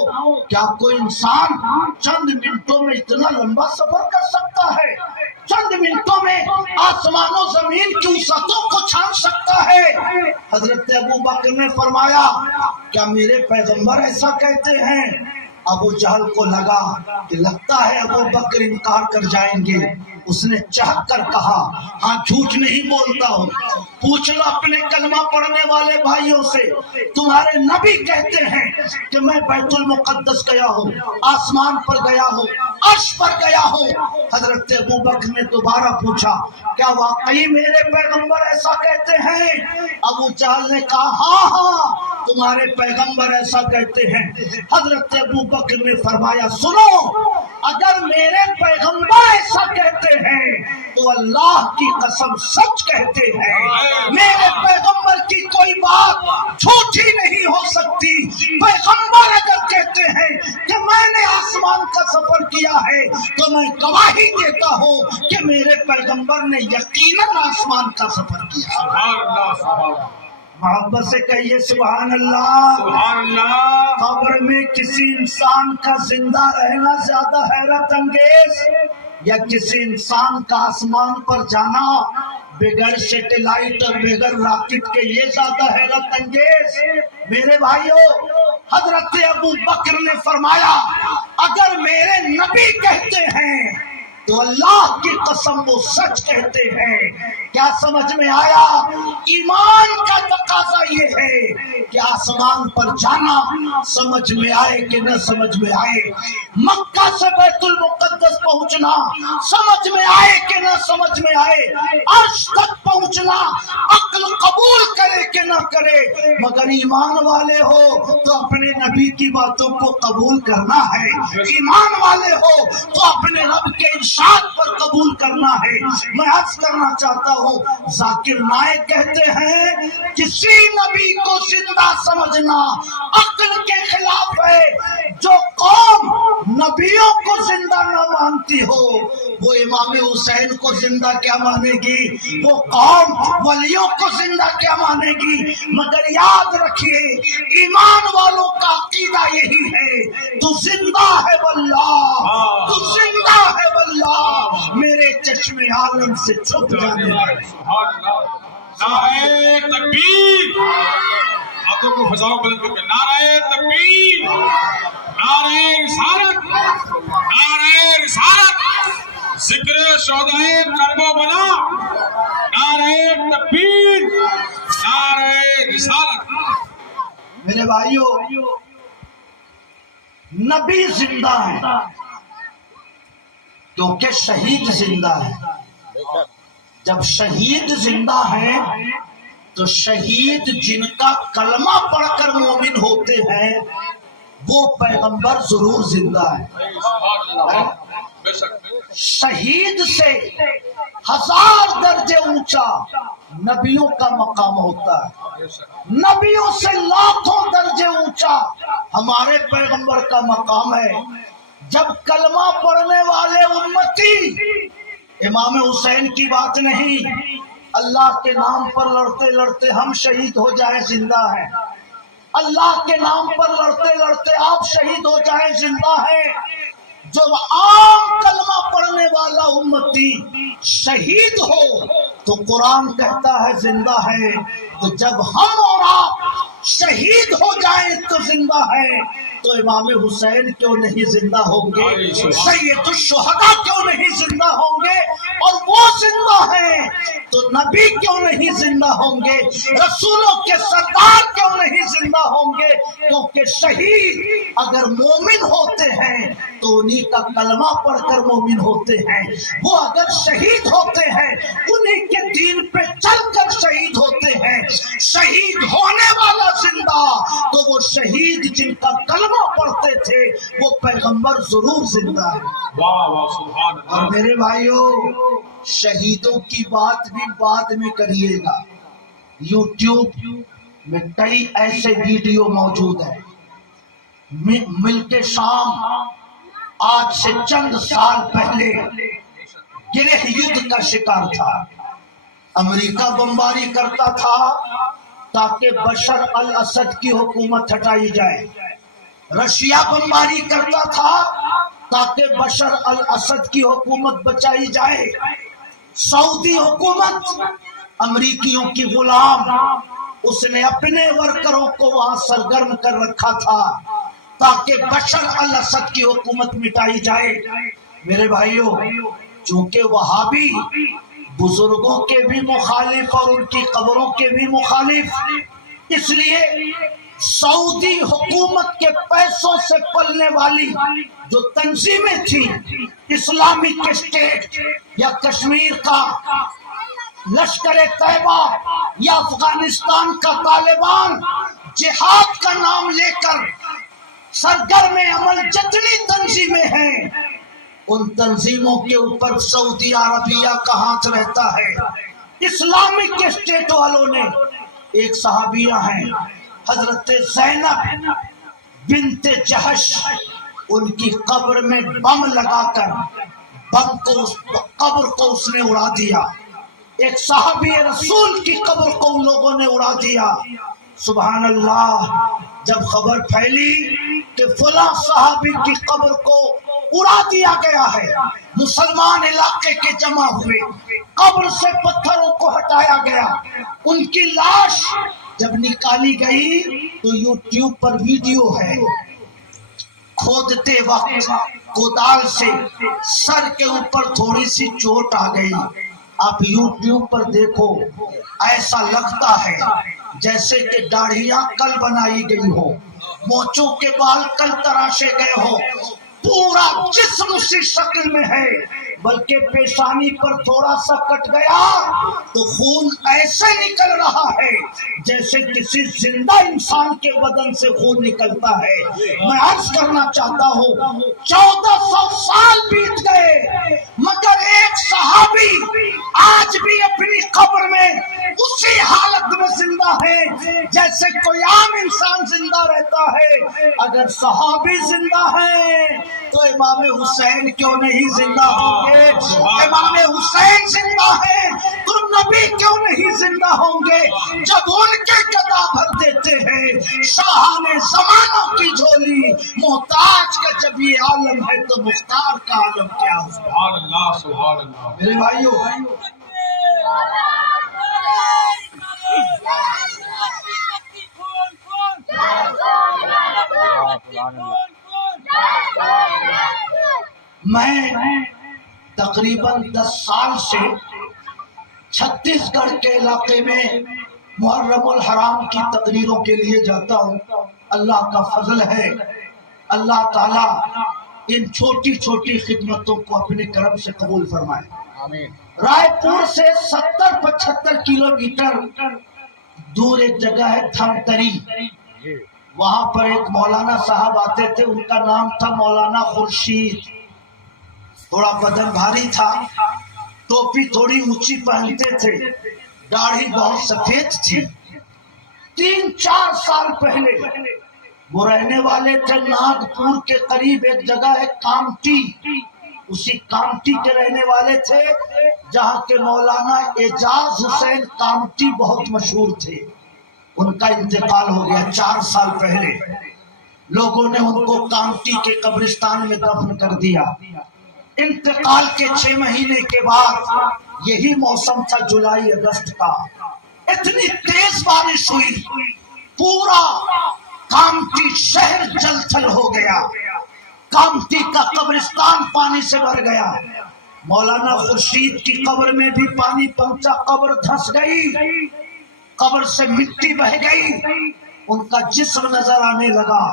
کیا کوئی انسان چند منٹوں میں اتنا لمبا سفر کر سکتا ہے؟ چند منٹوں میں آسمان و زمین کی وسعتوں کو چھان سکتا ہے؟ حضرت ابو بکر نے فرمایا کیا میرے پیغمبر ایسا کہتے ہیں؟ ابو جہل کو لگا کہ لگتا ہے ابو بکر انکار کر جائیں گے. اس نے چہک کر کہا ہاں جھوٹ نہیں بولتا ہوں، پوچھ لو اپنے کلمہ پڑھنے والے بھائیوں سے، تمہارے نبی کہتے ہیں کہ میں بیت المقدس گیا ہوں، آسمان پر گیا ہوں، عرش پر گیا ہوں. حضرت ابو بکر نے دوبارہ پوچھا کیا واقعی میرے پیغمبر ایسا کہتے ہیں؟ ابو جہل نے کہا ہاں ہاں تمہارے پیغمبر ایسا کہتے ہیں. حضرت ابو بکر نے فرمایا سنو، اگر میرے پیغمبر ایسا کہتے ہیں تو اللہ کی قسم سچ کہتے ہیں، میرے پیغمبر کی کوئی بات جھوٹی نہیں ہو سکتی. پیغمبر اگر کہتے ہیں کہ میں نے آسمان کا سفر کیا ہے تو میں گواہی دیتا ہوں کہ میرے پیغمبر نے یقیناً آسمان کا سفر کیا. سبحان اللہ، سبحان اللہ، محبت سے کہیے سبحان اللہ. سبحان اللہ. قبر میں کسی انسان کا زندہ رہنا زیادہ حیرت انگیز یا کسی انسان کا آسمان پر جانا بغیر سیٹلائٹ اور بغیر راکٹ کے یہ زیادہ حیرت انگیز؟ میرے بھائیوں، حضرت ابو بکر نے فرمایا اگر میرے نبی کہتے ہیں تو اللہ کی قسم وہ سچ کہتے ہیں. کیا سمجھ میں آیا؟ ایمان کا تقاضا یہ ہے کہ آسمان پر جانا سمجھ میں آئے کہ نہ سمجھ میں آئے، مکہ سے بیت المقدس پہنچنا سمجھ میں آئے کہ نہ سمجھ میں آئے، عرش تک پہنچنا عقل قبول کرے کہ نہ کرے، مگر ایمان والے ہو تو اپنے نبی کی باتوں کو قبول کرنا ہے، ایمان والے ہو تو اپنے رب کے ارشاد پر قبول کرنا ہے. میں عرض کرنا چاہتا ہوں ذاکر نائک کہتے ہیں کسی نبی کو زندہ سمجھنا عقل کے خلاف ہے. جو قوم نبیوں کو زندہ نہ مانتی ہو وہ امام حسین کو زندہ کیا مانے گی، وہ قوم ولیوں کو زندہ کیا مانے گی. مگر یاد رکھیے ایمان والوں کا عقیدہ یہی ہے تو زندہ ہے واللہ، تو زندہ ہے واللہ، میرے چشم عالم سے چھپ جانے والے. سبحان اللہ. نعرہ تکبیر. ہاتھوں کو فضاؤں بلند کر کے نعرہ تکبیر، نعرہ رسالت، نعرہ رسالت، ذکر شہدائے کربلا بنا، نعرہ تکبیر، نعرہ رسالت. میرے بھائیوں، نبی زندہ ہے کیونکہ شہید زندہ ہے. جب شہید زندہ ہے تو شہید جن کا کلمہ پڑھ کر مومن ہوتے ہیں وہ پیغمبر ضرور زندہ ہے. سبحان اللہ. بے شک شہید سے 1000 درجے اونچا نبیوں کا مقام ہوتا ہے، نبیوں سے لاکھوں درجے اونچا ہمارے پیغمبر کا مقام ہے۔ جب کلمہ پڑھنے والے امتی، امام حسین کی بات نہیں، اللہ کے نام پر لڑتے لڑتے ہم شہید ہو جائیں زندہ ہیں، اللہ کے نام پر لڑتے لڑتے آپ شہید ہو جائیں زندہ ہیں، جو عام کلمہ پڑھنے والا امتی شہید ہو تو قرآن کہتا ہے زندہ ہے۔ تو جب ہم اور آپ شہید ہو جائیں تو زندہ ہے، تو امام حسین کیوں نہیں زندہ ہوں گے؟ سید الشہداء کیوں نہیں زندہ ہوں گے؟ اور وہ زندہ ہیں تو نبی کیوں نہیں زندہ ہوں گے؟ رسولوں کے سردار کیوں نہیں زندہ ہوں گے؟ کیونکہ شہید اگر مومن ہوتے ہیں تو انہی کا کلمہ پڑھ کر مومن ہوتے ہیں، وہ اگر شہید ہوتے ہیں انہی کے دین پہ چل کر شہید ہوتے ہیں۔ شہید ہونے والا زندہ تو وہ شہید جن کا کلمہ پڑھتے تھے وہ پیغمبر ضرور زندہ ہے۔ واہ واہ سبحان اللہ۔ اور میرے بھائیوں، شہیدوں کی بات بھی بعد میں کریے گا، یوٹیوب میں کئی ایسے ویڈیو موجود ہیں۔ ملک شام آج سے چند سال پہلے گرہ یدھ کا شکار تھا، امریکہ بمباری کرتا تھا تاکہ بشر الاسد کی حکومت ہٹائی جائے، رشیا بمباری کرتا تھا تاکہ بشر الاسد کی حکومت بچائی جائے، سعودی حکومت امریکیوں کی غلام، اس نے اپنے ورکروں کو وہاں سرگرم کر رکھا تھا تاکہ بشر الاسد کی حکومت مٹائی جائے۔ میرے بھائیوں، چونکہ وہابی بزرگوں کے بھی مخالف اور ان کی قبروں کے بھی مخالف، اس لیے سعودی حکومت کے پیسوں سے پلنے والی جو تنظیمیں تھیں، اسلامک اسٹیٹ یا کشمیر کا لشکر طیبہ یا افغانستان کا طالبان، جہاد کا نام لے کر سرگرم عمل جتنی تنظیمیں ہیں، ان تنظیموں کے اوپر سعودی عربیہ کا ہاتھ رہتا ہے۔ اسلامک اسٹیٹ والوں نے، ایک صحابیہ ہیں حضرت زینب بنت جہش، ان کی قبر میں بم لگا کر قبر کو اس نے اڑا دیا، ایک صحابی رسول کی قبر کو ان لوگوں نے اڑا دیا۔ سبحان اللہ، جب خبر پھیلی کہ فلاں صحابی کی قبر کو اڑا دیا گیا ہے، مسلمان علاقے کے جمع ہوئے، قبر سے پتھروں کو ہٹایا گیا، ان کی لاش جب نکالی گئی تو یوٹیوب پر ویڈیو ہے، کھودتے وقت کدال سے سر کے اوپر تھوڑی سی چوٹ آ گئی۔ آپ یوٹیوب پر دیکھو، ایسا لگتا ہے جیسے کہ داڑھیاں کل بنائی گئی ہو، مونچھوں کے بال کل تراشے گئے ہو، پورا جسم اسی شکل میں ہے، بلکہ پیشانی پر تھوڑا سا کٹ گیا تو خون ایسے نکل رہا ہے جیسے کسی زندہ انسان کے بدن سے خون نکلتا ہے۔ میں عرض کرنا چاہتا ہوں 1400 سال بیت گئے مگر ایک صحابی آج بھی اپنی قبر میں اسی حالت میں زندہ ہے جیسے کوئی عام انسان زندہ رہتا ہے۔ اگر صحابی زندہ ہیں تو امام حسین کیوں نہیں زندہ ہوں گے؟ امام حسین زندہ ہیں تو نبی کیوں نہیں زندہ ہوں گے؟ جب ان کے گدا بھر دیتے ہیں شاہان زمانوں کی جھولی، محتاج کا جب یہ عالم ہے تو مختار کا عالم کیا ہو؟ سبحان اللہ سبحان اللہ۔ میرے بھائیوں، میں تقریباً 10 سال سے چھتیس گڑھ کے علاقے میں محرم الحرام کی تقریروں کے لیے جاتا ہوں۔ اللہ کا فضل ہے، اللہ تعالیٰ ان چھوٹی چھوٹی خدمتوں کو اپنے کرم سے قبول فرمائے۔ آمین۔ رائے پور سے 70-75 کلومیٹر دور ایک جگہ ہے دھمتری، وہاں پر ایک مولانا صاحب آتے تھے، ان کا نام تھا مولانا خورشید، تھوڑا بدن بھاری تھا، ٹوپی تھوڑی اونچی پہنتے تھے، داڑھی بہت سفید تھی۔ 3-4 سال پہلے وہ رہنے والے تھے ناگپور کے قریب، ایک جگہ ہے کامٹی، اسی کامٹی کے رہنے والے تھے جہاں کے مولانا اعجاز حسین کامٹی بہت مشہور تھے۔ ان کا انتقال ہو گیا 4 سال پہلے۔ لوگوں نے ان کو کامٹی کے قبرستان میں دفن کر دیا۔ انتقال کے 6 مہینے کے بعد یہی موسم تھا جولائی اگست کا، اتنی تیز بارش ہوئی، پورا کامٹی شہر جل تھل ہو گیا، کامٹی کا قبرستان پانی سے بھر گیا۔ مولانا خورشید کی قبر میں بھی پانی پہنچا، قبر دھس گئی، قبر سے مٹی بہ گئی، ان کا جسم نظر آنے لگا۔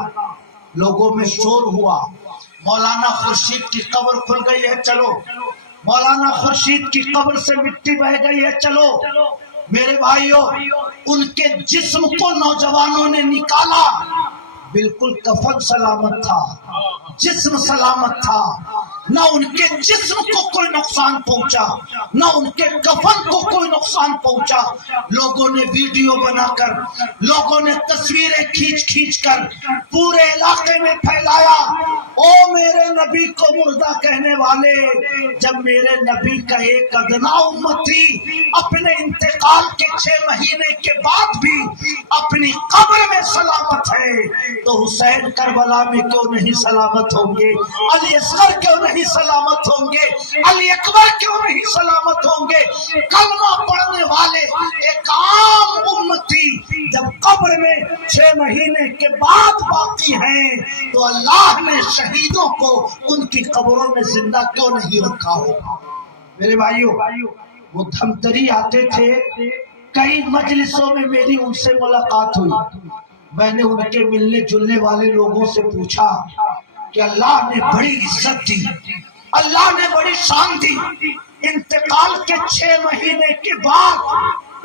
لوگوں میں شور ہوا، مولانا خورشید کی قبر کھل گئی ہے، چلو، مولانا خورشید کی قبر سے مٹی بہ گئی ہے، چلو۔ میرے بھائیوں، ان کے جسم کو نوجوانوں نے نکالا، بالکل کفن سلامت تھا، جسم سلامت تھا، نہ ان کے جسم کو کوئی نقصان پہنچا، نہ ان کے کفن کو کوئی نقصان پہنچا۔ لوگوں نے ویڈیو بنا کر، لوگوں نے تصویریں کھینچ کھینچ کر پورے علاقے میں پھیلایا۔ او میرے نبی کو مردہ کہنے والے، جب میرے نبی کا ایک ادنا امتی اپنے انتقال کے 6 مہینے کے بعد بھی اپنی قبر میں سلامت ہے، تو حسین کربلا میں کیوں نہیں سلامت ہوں گے؟ علی اصغر کیوں نہیں سلامت ہوں گے؟ علی اکبر کیوں نہیں سلامت ہوں گے؟ کلمہ پڑھنے والے ایک عام امتی جب قبر میں 6 مہینے کے بعد باقی ہیں، تو اللہ نے شہیدوں کو ان کی قبروں میں زندہ کیوں نہیں رکھا ہوگا؟ میرے بھائیوں، وہ دھمتری آتے تھے، کئی مجلسوں میں میری ان سے ملاقات ہوئی۔ میں نے ان کے ملنے جلنے والے لوگوں سے پوچھا کہ اللہ نے بڑی عزت دی، اللہ نے بڑی شان دی، انتقال کے 6 مہینے کے بعد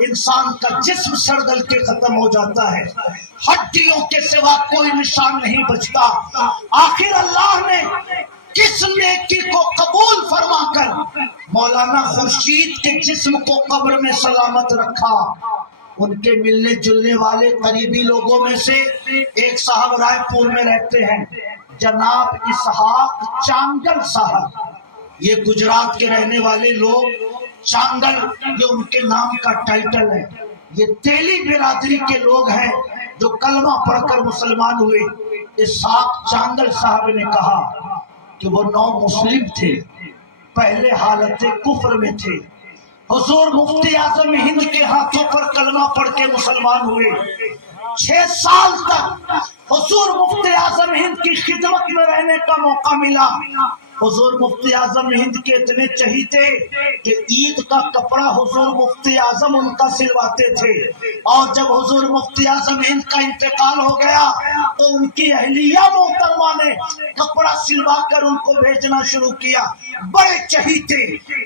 انسان کا جسم سڑگل کے ختم ہو جاتا ہے، ہڈیوں کے سوا کوئی نشان نہیں بچتا۔ آخر اللہ نے کس نیکی کو قبول فرما کر مولانا خورشید کے جسم کو قبر میں سلامت رکھا؟ ان کے ملنے جلنے والے قریبی لوگوں میں سے ایک صاحب رائے پور میں رہتے ہیں، جناب اسحاق چانگل صاحب۔ یہ گجرات کے رہنے والے لوگ، چانگل یہ ان کے نام کا ٹائٹل ہے۔ یہ تیلی برادری کے لوگ ہیں جو کلمہ پڑھ کر مسلمان ہوئے۔ اسحاق چانگل صاحب نے کہا کہ وہ نو مسلم تھے، پہلے حالت کفر میں تھے، حضور مفتی اعظم ہند کے ہاتھوں پر کلمہ پڑھ کے مسلمان ہوئے۔ 6 سال تک حضور مفتی اعظم ہند کی خدمت میں رہنے کا موقع ملا۔ حضور مفتی اعظم ہند کے اتنے چہیتے کہ عید کا کپڑا حضور مفتی اعظم ان کا سلواتے تھے، اور جب حضور مفتی اعظم ہند کا انتقال ہو گیا تو ان کی اہلیہ محترمہ نے کپڑا سلوا کر ان کو بھیجنا شروع کیا۔ بڑے چہیتے،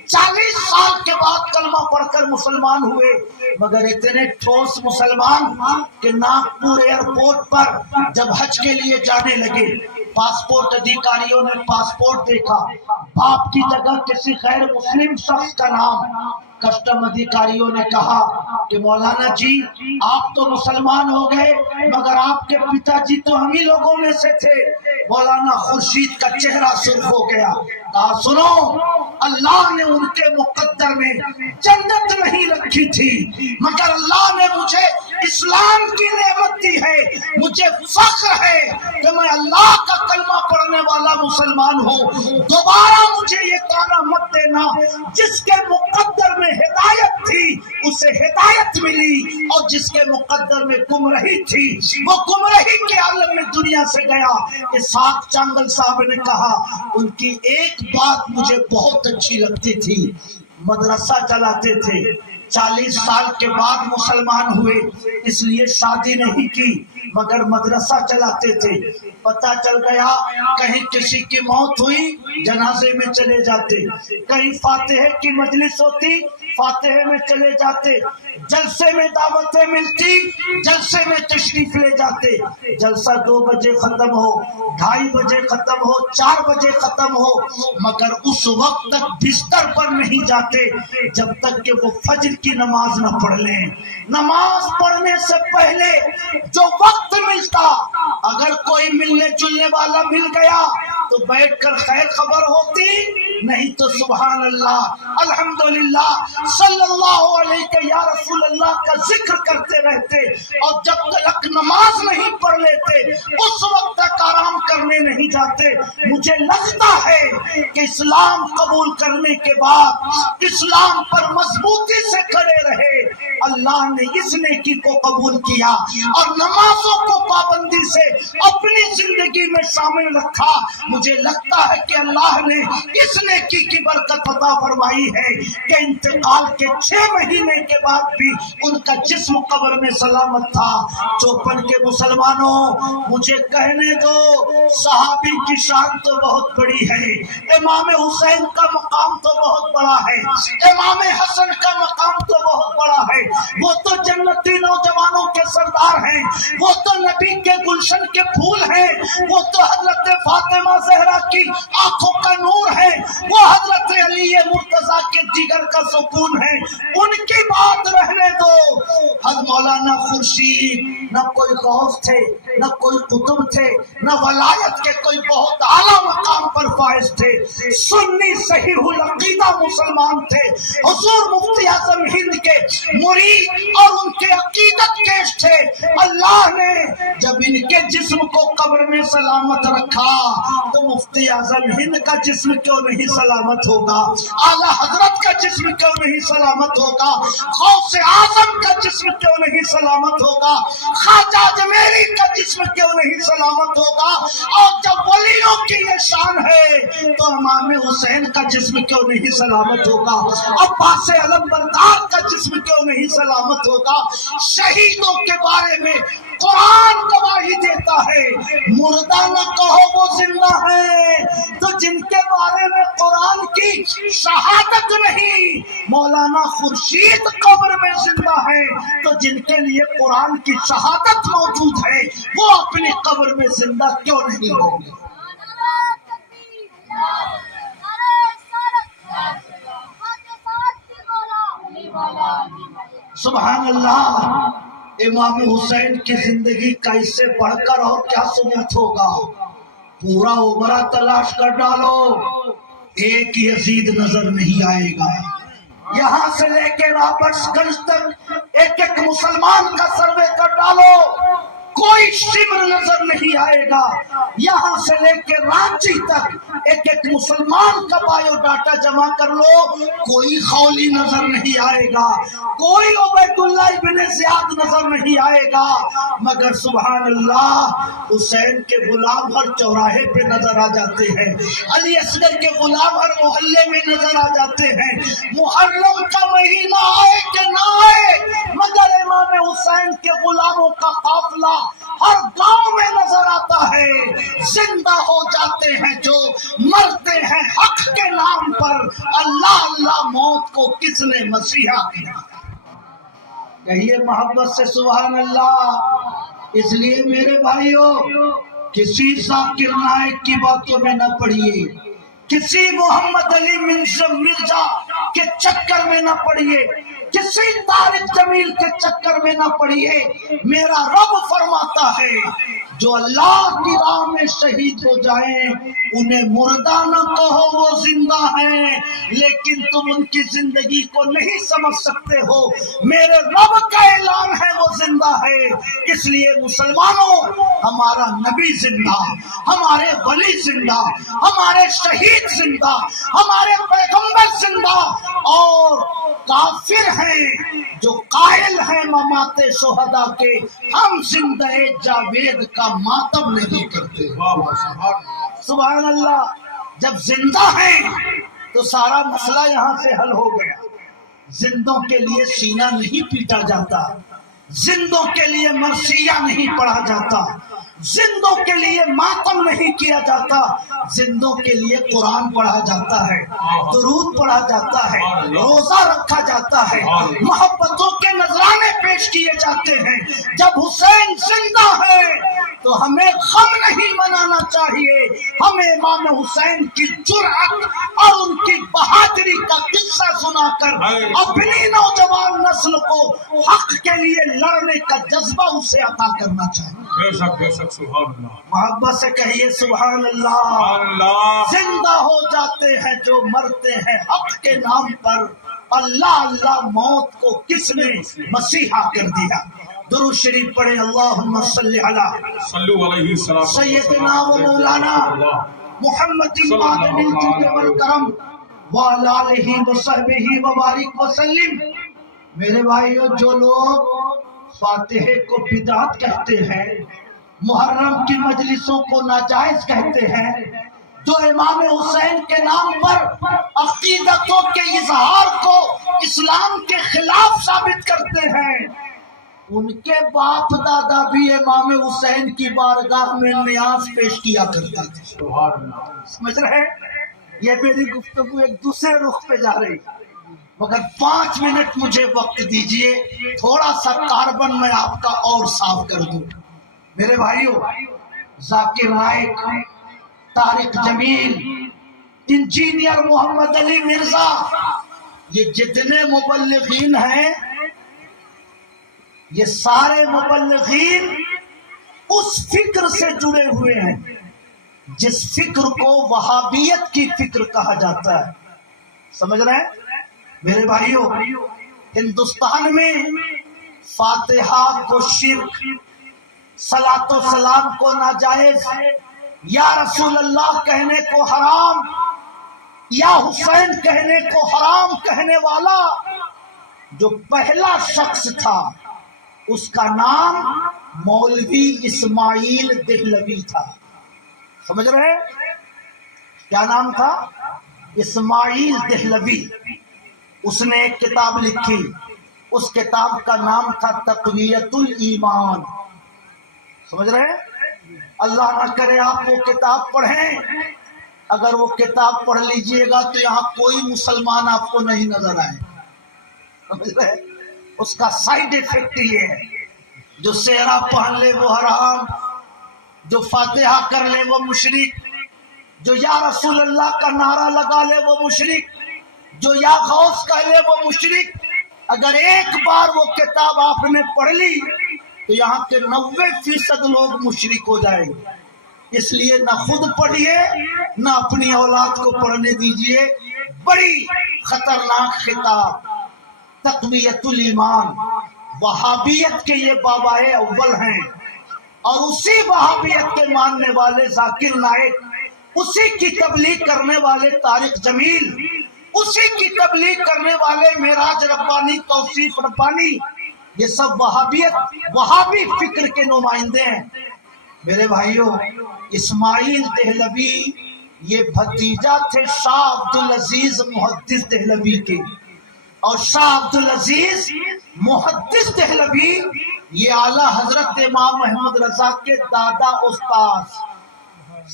40 سال کے بعد کلمہ پڑھ کر مسلمان ہوئے، مگر اتنے ٹھوس مسلمان کہ ناگپور ایئرپورٹ پر جب حج کے لیے جانے لگے، پاسپورٹ ادھیکاریوں نے پاسپورٹ دیکھا، باپ کی جگہ کسی غیر مسلم شخص کا نام۔ کسٹم ادھیکاریوں نے کہا کہ مولانا جی آپ تو مسلمان ہو گئے، مگر آپ کے پتا جی تو ہم ہی لوگوں میں سے تھے۔ مولانا خورشید کا چہرہ سرخ ہو گیا، کہا سنو، اللہ نے ان کے مقدر میں جنت نہیں رکھی تھی، مگر اللہ نے مجھے اسلام کی نعمت دی ہے۔ مجھے فخر ہے کہ میں اللہ کا کلمہ پڑھنے والا مسلمان ہوں۔ دوبارہ مجھے یہ طعنہ مت دینا، جس کے مقدر میں ہدایت تھی اسے ہدایت ملی، اور جس کے مقدر میں گمراہی تھی وہ گمراہی کے عالم میں دنیا سے گیا۔ اسحاق چانگل صاحب نے کہا ان کی ایک بات مجھے بہت اچھی لگتی تھی، مدرسہ چلاتے تھے، 40 سال کے بعد مسلمان ہوئے، اس لیے شادی نہیں کی مگر مدرسہ چلاتے تھے۔ پتہ چل گیا کہیں کسی کی موت ہوئی جنازے میں چلے جاتے، کہیں فاتحے کی مجلس ہوتی فاتحے میں چلے جاتے، جلسے میں دعوتیں ملتی جلسے میں تشریف لے جاتے۔ جلسہ 2 بجے ختم ہو، 2:30 بجے ختم ہو، 4 بجے ختم ہو، مگر اس وقت تک بستر پر نہیں جاتے جب تک کہ وہ فجر کی نماز نہ پڑھ لیں۔ نماز پڑھنے سے پہلے جو وقت ملتا، اگر کوئی ملنے جلنے والا مل گیا تو بیٹھ کر خیر خبر ہوتی، نہیں تو سبحان اللہ الحمدللہ صلی اللہ علیہ یا رسول اللہ کا ذکر کرتے رہتے، اور جب تک نماز نہیں پڑھ لیتے اس وقت تک آرام کرنے نہیں جاتے۔ مجھے لگتا ہے کہ اسلام قبول کرنے کے بعد اسلام پر مضبوطی سے کھڑے رہے، اللہ نے اس نیکی کو قبول کیا اور نمازوں کو پابندی سے اپنی زندگی میں شامل رکھا۔ مجھے لگتا ہے کہ اللہ نے اس نیکی کی برکت عطا فرمائی ہے کہ انتقال کے 6 مہینے کے بعد بھی ان کا جسم قبر میں سلامت تھا۔ چوپن کے مسلمانوں مجھے کہنے دو، صحابی کی شان تو بہت بڑی ہے، امام حسین کا مقام تو بہت بڑا ہے، امام حسن کا مقام تو بہت بڑا ہے، وہ تو جنتی نوجوانوں کے سردار ہیں، وہ تو نبی کے گلشن کے پھول ہیں، وہ تو حضرت فاطمہ زہرا کی آنکھوں کا نور ہے، وہ حضرت علی مرتضیٰ کے جگر کا سکون ہے، ان کی بات رہنے دو۔ حضرت مولانا خورشید نہ کوئی غوث تھے، نہ کوئی قطب تھے، نہ ولایت کے کوئی بہت اعلیٰ مقام پر فائز تھے، سنی صحیح العقیدہ مسلمان تھے، حضور مفتی اعظم ہند کے مرید اور ان کے عقیدت کیش تھے۔ اللہ نے جب ان کے جسم کو قبر میں سلامت رکھا تو مفتی اعظم ہند کا جسم کیوں نہیں سلامت ہوگا، اعلیٰ حضرت کا جسم کیوں نہیں سلامت ہوگا، غوث اعظم کا جسم کیوں نہیں سلامت ہوگا، خواجہ اجمیری کا جسم کیوں نہیں سلامت ہوگا، اور جب ولیوں کی یہ شان ہے تو امام حسین کا جسم کیوں نہیں سلامت ہوگا، عباس علمبردار کا جسم کیوں نہیں سلامت ہوگا۔ شہیدوں کے بارے میں قرآن گواہی دیتا ہے، مردہ نہ کہو وہ زندہ ہے، تو جن کے بارے میں قرآن کی شہادت نہیں، مولانا خورشید قبر میں زندہ ہے تو جن کے لیے قرآن کی شہادت موجود ہے وہ اپنی قبر میں زندہ کیوں نہیں ہوں گے؟ سبحان اللہ۔ امام حسین کی زندگی کا اس سے بڑھ کر اور کیا سنت ہوگا؟ پورا عمرہ تلاش کر ڈالو، ایک یزید نظر نہیں آئے گا۔ یہاں سے لے کے رابرٹس گنج تک ایک ایک مسلمان کا سروے کر ڈالو، کوئی شبر نظر نہیں آئے گا۔ یہاں سے لے کے رانچی تک ایک ایک مسلمان کا بایو ڈاٹا جمع کر لو، کوئی خولی نظر نہیں آئے گا، کوئی عبید اللہ ابن زیاد نظر نہیں آئے گا، مگر سبحان اللہ حسین کے غلام ہر چوراہے پہ نظر آ جاتے ہیں، علی اصغر کے غلام ہر محلے میں نظر آ جاتے ہیں۔ محرم کا مہینہ آئے کہ نہ آئے مگر امام حسین کے غلاموں کا قافلہ ہر گاؤں میں نظر آتا ہے۔ زندہ ہو جاتے ہیں جو مرتے ہیں حق کے نام پر، اللہ اللہ موت کو کس نے مسیحا کیا؟ کہیے محبت سے سبحان اللہ۔ اس لیے میرے بھائیوں کسی ذاکر نائک کی باتوں میں نہ پڑیے، کسی محمد علی مرزا کے چکر میں نہ پڑیے، کسی طارق جمیل کے چکر میں نہ پڑیے۔ میرا رب فرماتا ہے جو اللہ کی راہ میں شہید ہو جائیں انہیں مردہ نہ کہو وہ زندہ ہیں، لیکن تم ان کی زندگی کو نہیں سمجھ سکتے ہو، میرے رب کا اعلان ہے وہ زندہ ہے۔ اس لیے مسلمانوں ہمارا نبی زندہ، ہمارے ولی زندہ، ہمارے شہید زندہ، ہمارے پیغمبر زندہ، اور کافر ہیں جو قائل ہیں ممات شہداء کے، ہم زندہ جاوید کا ماتم نہیں کرتے۔ سبحان اللہ۔ جب زندہ ہیں تو سارا مسئلہ یہاں سے حل ہو گیا۔ زندوں کے لیے سینہ نہیں پیٹا جاتا، زندوں کے لیے مرثیہ نہیں پڑھا جاتا، زندوں کے لیے ماتم نہیں کیا جاتا، زندوں کے لیے قرآن پڑھا جاتا ہے، درود پڑھا جاتا ہے، روزہ رکھا جاتا ہے، محبتوں کے نذرانے پیش کیے جاتے ہیں۔ جب حسین زندہ ہے تو ہمیں غم نہیں منانا چاہیے، ہمیں امام حسین کی جرأت اور ان کی بہادری کا قصہ سنا کر اپنی نوجوان نسل کو حق کے لیے لڑنے کا جذبہ اسے عطا کرنا چاہیے۔ بے شک بے شک، سبحان اللہ، محبت سے کہیے سبحان اللہ۔ سبحان اللہ۔ زندہ ہو جاتے ہیں جو مرتے ہیں حق کے نام پر، اللہ اللہ موت کو کس نے مسیحا کر دیا۔ درود شریف پڑھیں، اللہم صلی علی صلو علیہ السلام سیدنا و مولانا محمد معدن الجود والکرم وعلی آلہ وصحبہ وبارک وسلم۔ میرے بھائیو، جو لوگ فاتحے کو بدعت کہتے ہیں، محرم کی مجلسوں کو ناجائز کہتے ہیں، جو امام حسین کے نام پر عقیدتوں کے اظہار کو اسلام کے خلاف ثابت کرتے ہیں، ان کے باپ دادا بھی امام حسین کی بارگاہ میں نیاز پیش کیا کرتے تھے۔ سبحان اللہ۔ سمجھ رہے ہیں؟ یہ میری گفتگو ایک دوسرے رخ پہ جا رہی، مگر 5 منٹ مجھے وقت دیجئے، تھوڑا سا کاربن میں آپ کا اور صاف کر دوں۔ میرے بھائیو، ذاکر نائک، طارق جمیل، انجینئر محمد علی مرزا، یہ جتنے مبلغین ہیں، یہ سارے مبلغین اس فکر سے جڑے ہوئے ہیں جس فکر کو وہابیت کی فکر کہا جاتا ہے۔ سمجھ رہے ہیں میرے بھائیو؟ ہندوستان میں فاتحہ کو شرک، صلاۃ و سلام کو ناجائز، یا رسول اللہ کہنے کو حرام، یا حسین کہنے کو حرام کہنے والا جو پہلا شخص تھا اس کا نام مولوی اسماعیل دہلوی تھا۔ سمجھ رہے ہیں؟ کیا نام تھا؟ اسماعیل دہلوی۔ اس نے ایک کتاب لکھی، اس کتاب کا نام تھا تقویت الایمان۔ سمجھ رہے ہیں؟ اللہ نہ کرے آپ وہ کتاب پڑھیں، اگر وہ کتاب پڑھ لیجئے گا تو یہاں کوئی مسلمان آپ کو نہیں نظر آئے۔ سمجھ رہے ہیں؟ اس کا سائیڈ ایفیکٹ یہ ہے، جو سہرا پہن لے وہ حرام، جو فاتحہ کر لے وہ مشرک، جو یا رسول اللہ کا نعرہ لگا لے وہ مشرک، جو یا غوث کہہ لے وہ مشرک۔ اگر ایک بار وہ کتاب آپ نے پڑھ لی تو یہاں کے 90% لوگ مشرک ہو جائیں گے۔ اس لیے نہ خود پڑھیے نہ اپنی اولاد کو پڑھنے دیجیے۔ بڑی خطرناک خطاب، تقویت الایمان۔ وہابیت کے یہ بابائے اول ہیں، اور اسی وہابیت کے ماننے والے ذاکر نائک، اسی کی تبلیغ کرنے والے طارق جمیل، اسی کی تبلیغ کرنے والے معراج ربانی، توصیف ربانی، یہ سب وہابی فکر کے نمائندے ہیں۔ میرے بھائیوں، اسماعیل دہلوی یہ بھتیجا تھے شاہ عبدالعزیز محدث دہلوی کے، اور شاہ عبدالعزیز محدث دہلوی یہ اعلیٰ حضرت امام محمد رضا کے دادا استاد۔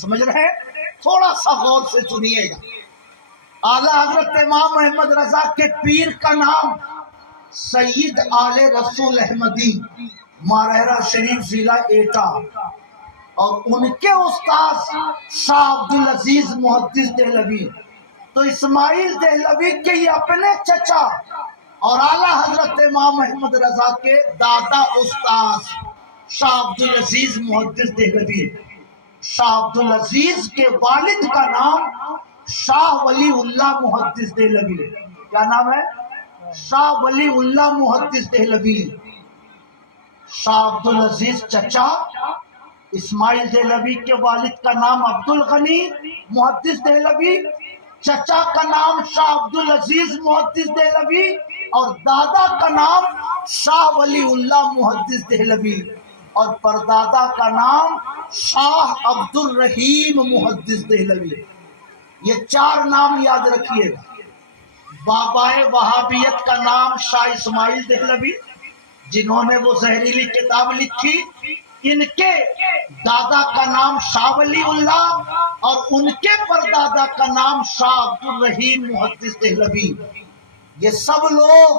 سمجھ رہے ہیں؟ تھوڑا سا غور سے سنیے گا۔ اعلیٰ حضرت امام محمد رضا کے پیر کا نام سید آل رسول احمدی، مارہرہ شریف ضلع ایٹا، اور ان کے استاد شاہ عبدالعزیز محدث دہلوی۔ تو اسماعیل دہلوی کے یہ اپنے چچا اور اعلیٰ حضرت امام محمد رضا کے دادا استاد شاہ عبدالعزیز محدث دہلوی۔ شاہ عبدالعزیز کے والد کا نام شاہ ولی اللہ محدث دہلوی۔ کیا نام ہے؟ شاہ ولی اللہ محدث دہلوی۔ شاہ عبدالعزیز چچا اسماعیل دہلوی کے والد کا نام عبدالغنی محدث دہلوی، چچا کا نام شاہ عبدالعزیز محدث دہلوی، اور دادا کا نام شاہ ولی اللہ محدث دہلوی، اور پردادا کا نام شاہ عبد الرحیم محدث دہلوی۔ یہ 4 نام یاد رکھیے گا۔ بابائے وہابیت کا نام شاہ اسماعیل دہلوی، جنہوں نے وہ زہریلی کتاب لکھی، ان کے دادا کا نام شاہ ولی اللہ اور ان کے پردادا کا نام شاہ عبد الرحیم محدث دہلوی، یہ سب لوگ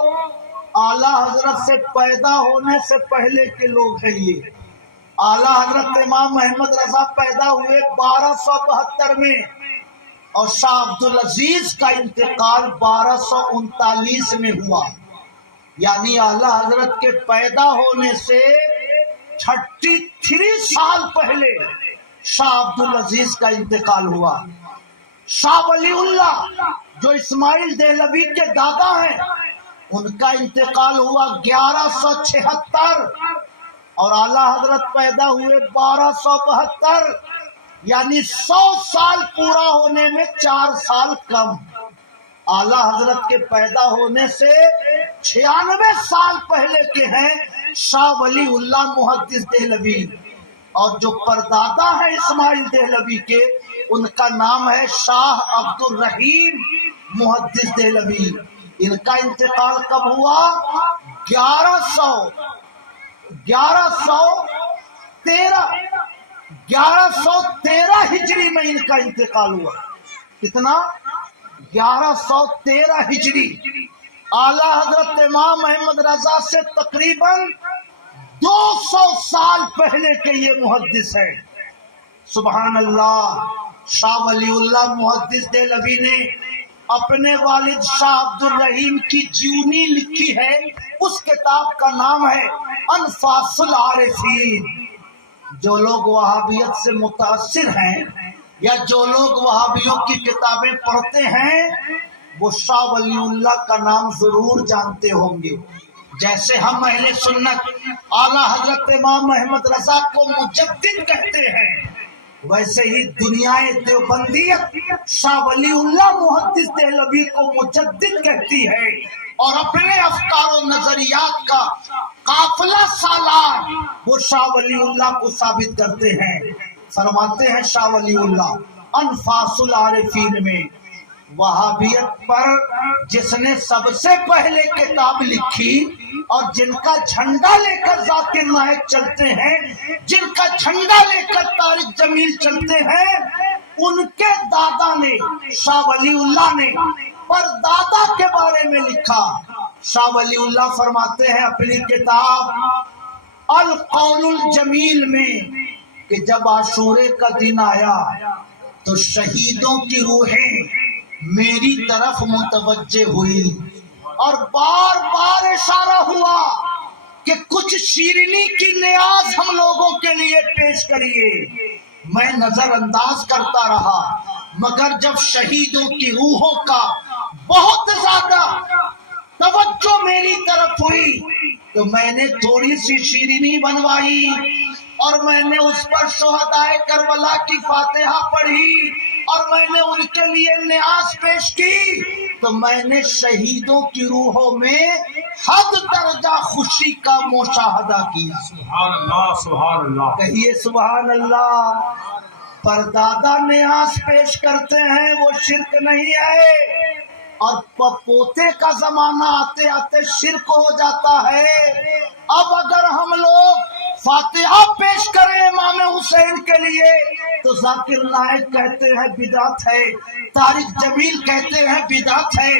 اعلیٰ حضرت سے پیدا ہونے سے پہلے کے لوگ ہیں۔ یہ اعلیٰ حضرت امام محمد رضا پیدا ہوئے 1272 میں اور شاہ عبدالعزیز کا انتقال 1239 میں ہوا، یعنی اعلیٰ حضرت کے پیدا ہونے سے 33 سال پہلے شاہ عبدالعزیز کا انتقال ہوا۔ شاہ ولی اللہ جو اسماعیل دہلوی کے دادا ہیں، ان کا انتقال ہوا 1176 اور اعلیٰ حضرت پیدا ہوئے 1272، یعنی 100 سال پورا ہونے میں 4 سال کم۔ اعلیٰ حضرت کے پیدا ہونے سے 96 سال پہلے کے ہیں شاہ ولی اللہ محدث دہلوی، اور جو پردادا ہیں اسماعیل دہلوی کے، ان کا نام ہے شاہ عبد الرحیم محدث دہلوی۔ ان کا انتقال کب ہوا؟ 1113 ہجری میں ان کا انتقال ہوا۔ کتنا؟ 1113 ہجری۔ اعلیٰ حضرت امام محمد رضا سے تقریباً 200 سال پہلے کے یہ محدث ہیں۔ سبحان اللہ۔ شاہ ولی اللہ محدث دہلوی نے اپنے والد شاہ عبد الرحیم کی جیونی لکھی ہے، اس کتاب کا نام ہے انفاس العارفین۔ جو لوگ وہابیت سے متاثر ہیں یا جو لوگ وہابیوں کی کتابیں پڑھتے ہیں، وہ شاہ ولی اللہ کا نام ضرور جانتے ہوں گے۔ جیسے ہم اہل سنت اعلیٰ حضرت امام محمد رضا کو مجدد کہتے ہیں، ویسے ہی دنیا دیوبندیت شاہ ولی اللہ محدث دہلوی کو مجدد کہتی ہے، اور اپنے افکار و نظریات کا قافلہ سالار وہ شاہ ولی اللہ کو ثابت کرتے ہیں۔ فرماتے ہیں شاہ ولی اللہ انفاس العارفین میں، وہابیت پر جس نے سب سے پہلے کتاب لکھی اور جن کا جھنڈا لے کر ذاکر نائک چلتے ہیں، جن کا جھنڈا لے کر طارق جمیل چلتے ہیں، ان کے دادا نے شاہ ولی اللہ نے پردادا کے بارے میں لکھا۔ شاہ ولی اللہ فرماتے ہیں اپنی کتاب القول الجمیل میں کہ جب عاشورے کا دن آیا تو شہیدوں کی روحیں میری طرف متوجہ ہوئی اور بار بار اشارہ ہوا کہ کچھ شیرینی کی نیاز ہم لوگوں کے لیے پیش کریے۔ میں نظر انداز کرتا رہا، مگر جب شہیدوں کی روحوں کا بہت زیادہ توجہ میری طرف ہوئی تو میں نے تھوڑی سی شیرینی بنوائی اور میں نے اس پر شہدائے کربلا کی فاتحہ پڑھی اور میں نے ان کے لیے نیاز پیش کی، تو میں نے شہیدوں کی روحوں میں حد درجہ خوشی کا مشاہدہ کیا۔ سبحان اللہ، سبحان اللہ۔ کہیے سبحان اللہ۔ پردادا نیاز پیش کرتے ہیں، وہ شرک نہیں ہے، اور پوتے کا زمانہ آتے آتے شرک ہو جاتا ہے۔ اب اگر ہم لوگ فاتحہ پیش کریں امام حسین کے لیے تو ذاکر نائک کہتے ہیں بدعت ہے، طارق جمیل کہتے ہیں بدعت ہے،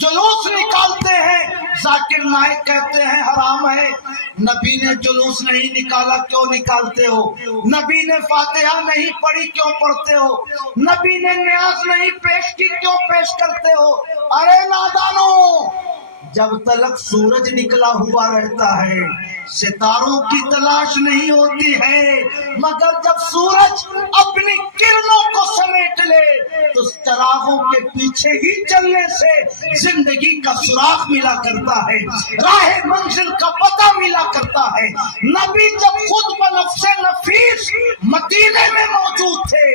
جلوس نکالتے ہیں ذاکر نائک کہتے ہیں حرام ہے۔ نبی نے جلوس نہیں نکالا، کیوں نکالتے ہو؟ نبی نے فاتحہ نہیں پڑھی، کیوں پڑھتے ہو؟ نبی نے نیاز نہیں پیش کی، کیوں پیش کرتے ہو؟ ارے نادانو، جب تلک سورج نکلا ہوا رہتا ہے ستاروں کی تلاش نہیں ہوتی ہے، مگر جب سورج اپنی کرنوں کو سمیٹ لے تو چراغوں کے پیچھے ہی چلنے سے زندگی کا سراغ ملا کرتا ہے، راہ منزل کا پتہ ملا کرتا ہے۔ نبی جب خود بنفس نفیس مدینے میں موجود تھے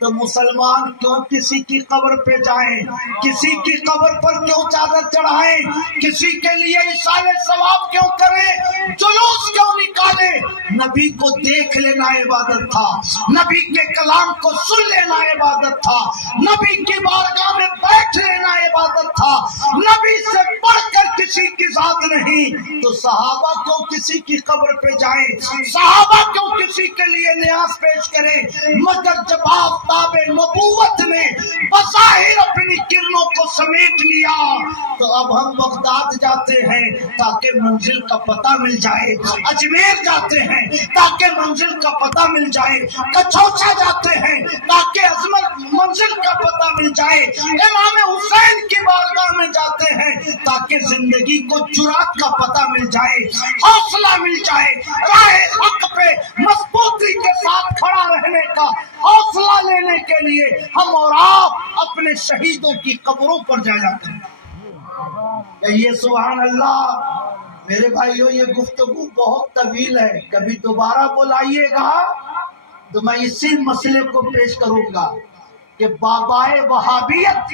تو مسلمان کیوں کسی کی قبر پہ جائیں، کسی کی قبر پر کیوں چادر چڑھائیں؟ کسی کے لیے ایصال ثواب کیوں کریں، جلوس کیوں نکالے؟ نبی کو دیکھ لینا عبادت تھا، نبی کے کلام کو سن لینا عبادت تھا، نبی کی بارگاہ میں بیٹھ لینا عبادت تھا، نبی سے بڑھ کر کسی کی ذات نہیں۔ تو صحابہ کیوں کسی کی قبر پہ جائیں، صحابہ کیوں کسی کے لیے نیاز پیش کریں؟ مگر جب آفتاب نبوت نے بظاہر اپنی کرنوں کو سمیٹ لیا تو اب ہم بغداد جاتے ہیں تاکہ منزل کا پتہ مل جائے، اجمیر جاتے ہیں تاکہ منزل کا پتہ مل جائے، کچھوچا جاتے ہیں تاکہ عظمت منزل کا پتہ مل جائے، امام حسین کی بارگاہ میں جاتے ہیں تاکہ زندگی کو جرات کا پتہ مل جائے، حوصلہ مل جائے، راہ حق پہ مضبوطی کے ساتھ کھڑا رہنے کا حوصلہ لینے کے لیے ہم اور آپ اپنے شہیدوں کی قبروں پر جاتے ہیں۔ کہیے سبحان اللہ۔ میرے بھائیوں، یہ گفتگو بہت طویل ہے، کبھی دوبارہ بلائیے گا تو میں اسی مسئلے کو پیش کروں گا کہ بابائے وہابیت